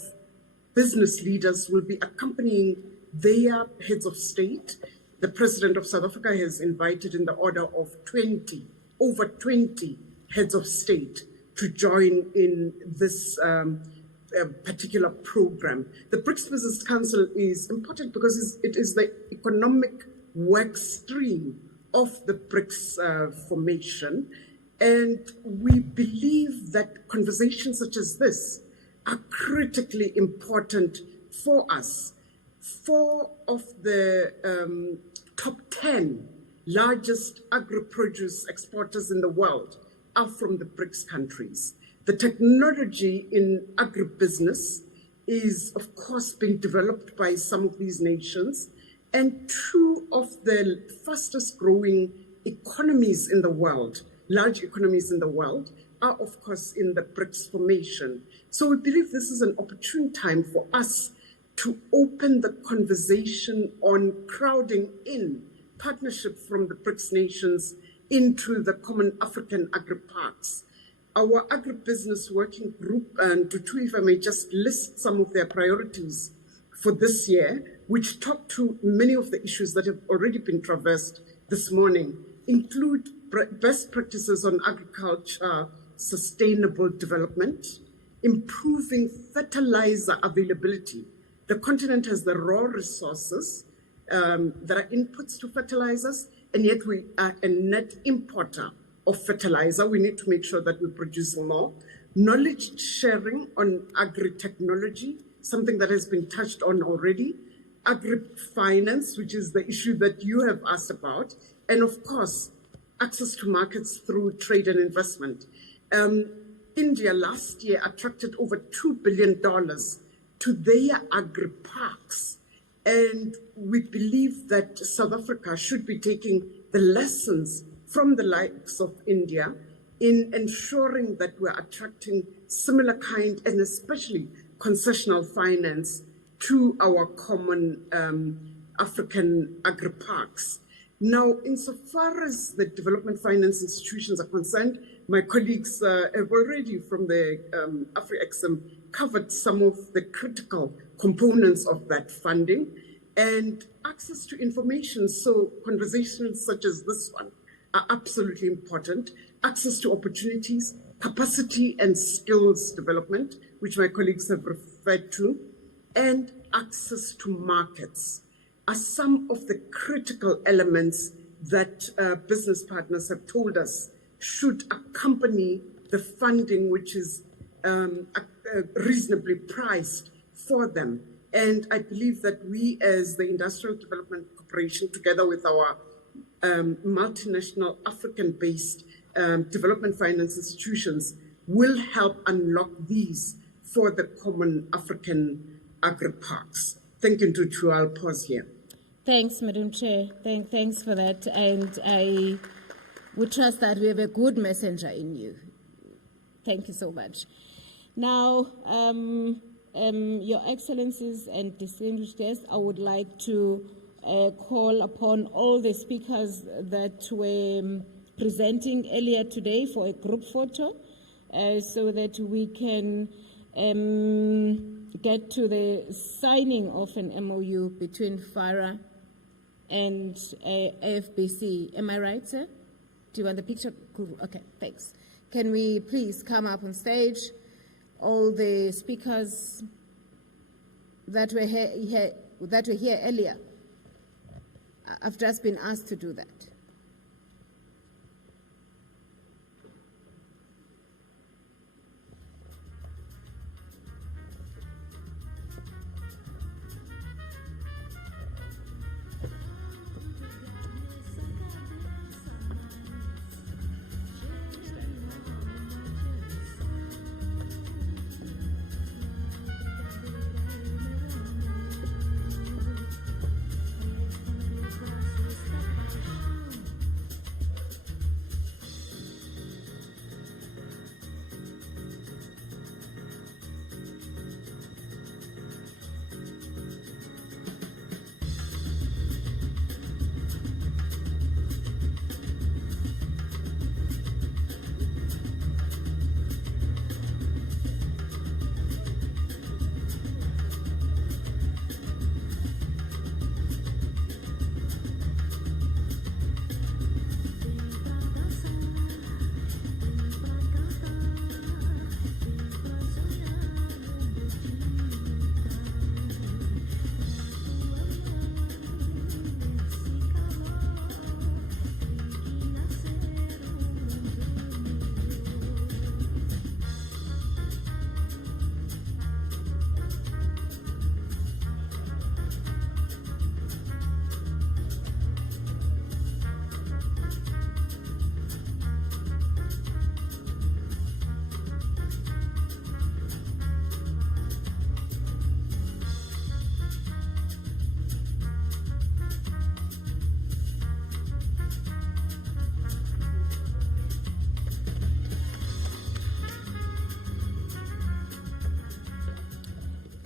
business leaders will be accompanying their heads of state. The President of South Africa has invited in the order of over 20 heads of state to join in this particular program. The BRICS Business Council is important because it is the economic work stream of the BRICS formation. And we believe that conversations such as this are critically important for us. 4 of the top 10 largest agro-produce exporters in the world are from the BRICS countries. The technology in agribusiness is, of course, being developed by some of these nations, and 2 of the fastest growing economies in the world, large economies in the world, are, of course, in the BRICS formation. So we believe this is an opportune time for us to open the conversation on crowding in partnership from the BRICS nations into the common African agri-parks. Our agribusiness working group, and Tutu, if I may just list some of their priorities for this year, which talk to many of the issues that have already been traversed this morning, include best practices on agriculture, sustainable development, improving fertilizer availability. The continent has the raw resources that are inputs to fertilizers, and yet we are a net importer of fertilizer. We need to make sure that we produce more. Knowledge sharing on agri-technology, something that has been touched on already. Agri-finance, which is the issue that you have asked about. And of course, access to markets through trade and investment. India last year attracted over $2 billion to their agri-parks. And we believe that South Africa should be taking the lessons from the likes of India in ensuring that we're attracting similar kind and especially concessional finance to our common African agri-parks. Now, insofar as the development finance institutions are concerned, my colleagues have already from the AfriExim covered some of the critical components of that funding and access to information. So conversations such as this one are absolutely important. Access to opportunities, capacity and skills development, which my colleagues have referred to, and access to markets are some of the critical elements that business partners have told us should accompany the funding, which is reasonably priced for them. And I believe that we as the Industrial Development Corporation, together with our multinational African-based development finance institutions, will help unlock these for the common African agri-parks. Thank you, Tutu. I'll pause here. Thanks, Madam Chair. Thanks for that. And I would trust that we have a good messenger in you. Thank you so much. Now, Your Excellencies and distinguished guests, I would like to call upon all the speakers that were presenting earlier today for a group photo so that we can get to the signing of an MOU between FARA and AFBC. Am I right, sir? Do you want the picture? Okay, thanks. Can we please come up on stage? All the speakers that were here earlier. I've just been asked to do that.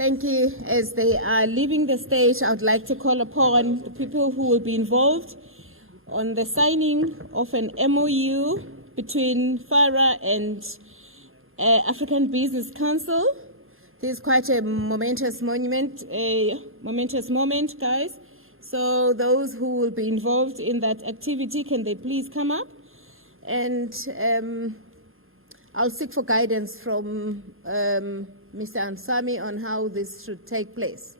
Thank you. As they are leaving the stage, I would like to call upon the people who will be involved on the signing of an MOU between FARA and African Business Council. This is quite a momentous moment, guys. So those who will be involved in that activity, can they please come up? And I'll seek for guidance from Mr. Ansami on how this should take place.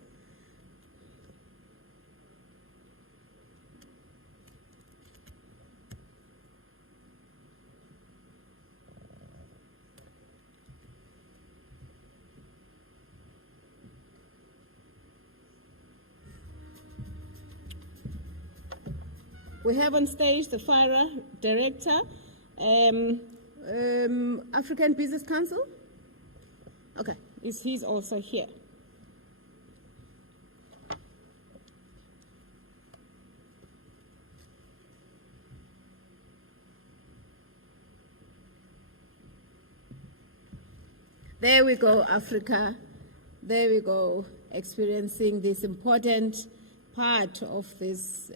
We have on stage the FIRA Director, African Business Council. Okay, he's also here. There we go, Africa. There we go, experiencing this important part of this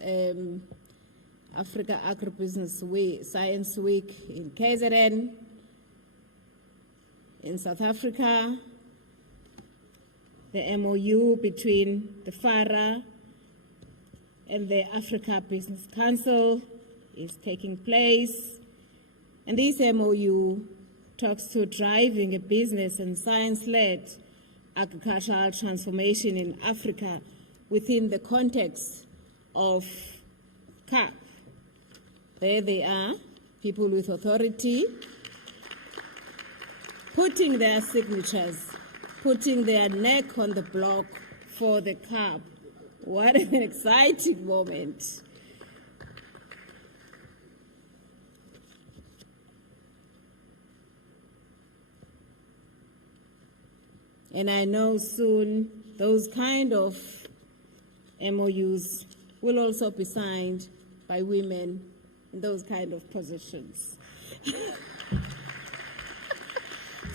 Africa Agribusiness Week, Science Week in KZN, in South Africa. The MOU between the FARA and the Africa Business Council is taking place. And this MOU talks to driving a business and science-led agricultural transformation in Africa within the context of CAAP. There they are, people with authority, putting their signatures, putting their neck on the block for the CAAP. What an exciting moment. And I know soon those kind of MOUs will also be signed by women in those kind of positions.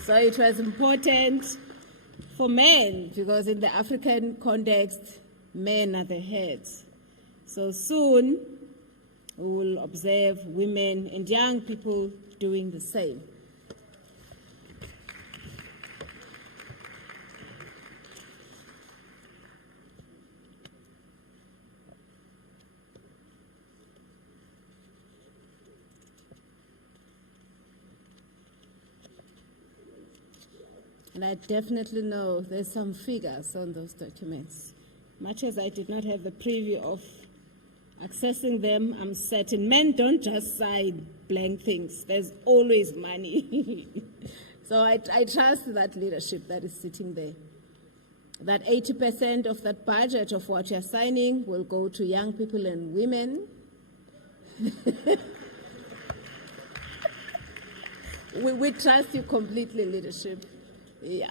So it was important for men, because in the African context, men are the heads. So soon we will observe women and young people doing the same. And I definitely know there's some figures on those documents. Much as I did not have the preview of accessing them, I'm certain men don't just sign blank things. There's always money. So I trust that leadership that is sitting there. That 80% of that budget of what you're signing will go to young people and women. We trust you completely, leadership. Yeah.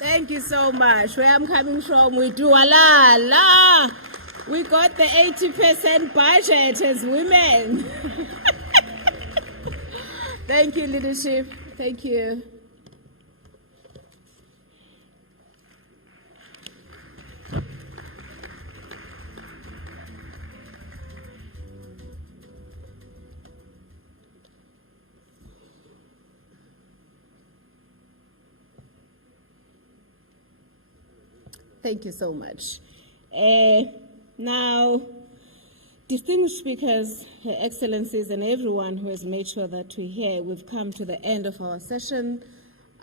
Thank you so much. Where I'm coming from, we do la. We got the 80% budget as women. Thank you, leadership. Thank you. Thank you so much. Now, distinguished speakers, Her Excellencies, and everyone who has made sure that we're here, we've come to the end of our session.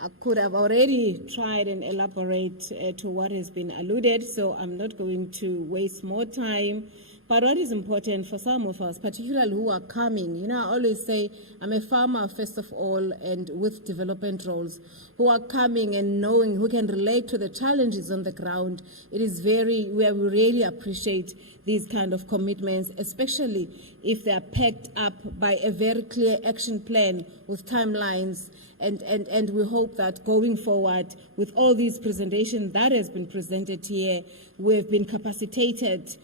I could have already tried and elaborate to what has been alluded, so I'm not going to waste more time. But what is important for some of us, particularly who are coming, you know, I always say I'm a farmer first of all, and with development roles, who are coming and knowing, who can relate to the challenges on the ground. It is we really appreciate these kind of commitments, especially if they are packed up by a very clear action plan with timelines. And we hope that going forward with all these presentations that has been presented here, we've been capacitated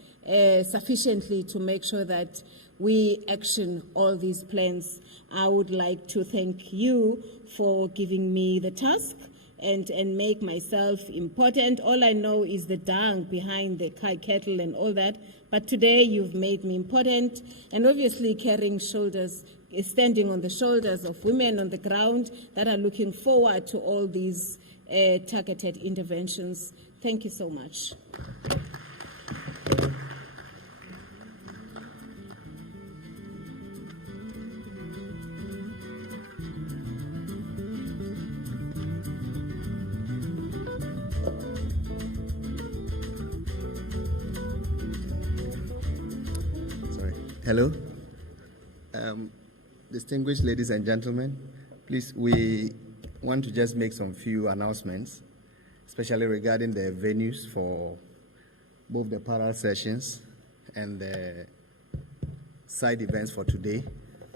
sufficiently to make sure that we action all these plans. I would like to thank you for giving me the task and make myself important. All I know is the dung behind the kettle and all that, but today you've made me important, and obviously carrying standing on the shoulders of women on the ground that are looking forward to all these targeted interventions. Thank you so much. Hello. Distinguished ladies and gentlemen, please, we want to just make some few announcements, especially regarding the venues for both the parallel sessions and the side events for today,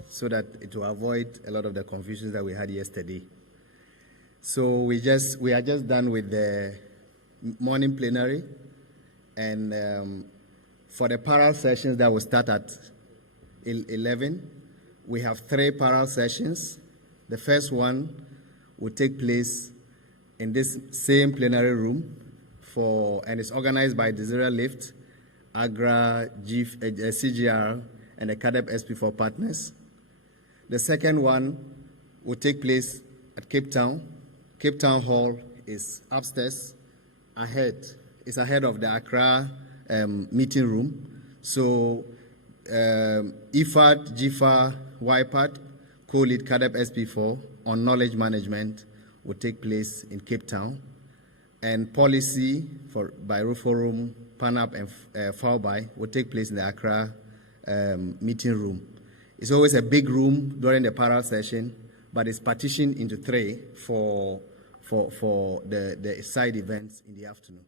so that it will avoid a lot of the confusions that we had yesterday. So we are just done with the morning plenary, and for the parallel sessions that will start at 11, we have 3 parallel sessions. The first one will take place in this same plenary room and it's organized by Desiree Lift, AGRA, CGR, and the CAAPs for partners. The second one will take place at Cape Town. Cape Town Hall is upstairs, it's ahead of the Accra meeting room. So IFAD, GFA, YPAD, co-lead CAAP SP4 on knowledge management will take place in Cape Town. And policy by Ruforum, PANAP, and FAUBI will take place in the Accra meeting room. It's always a big room during the parallel session, but it's partitioned into 3 for the side events in the afternoon.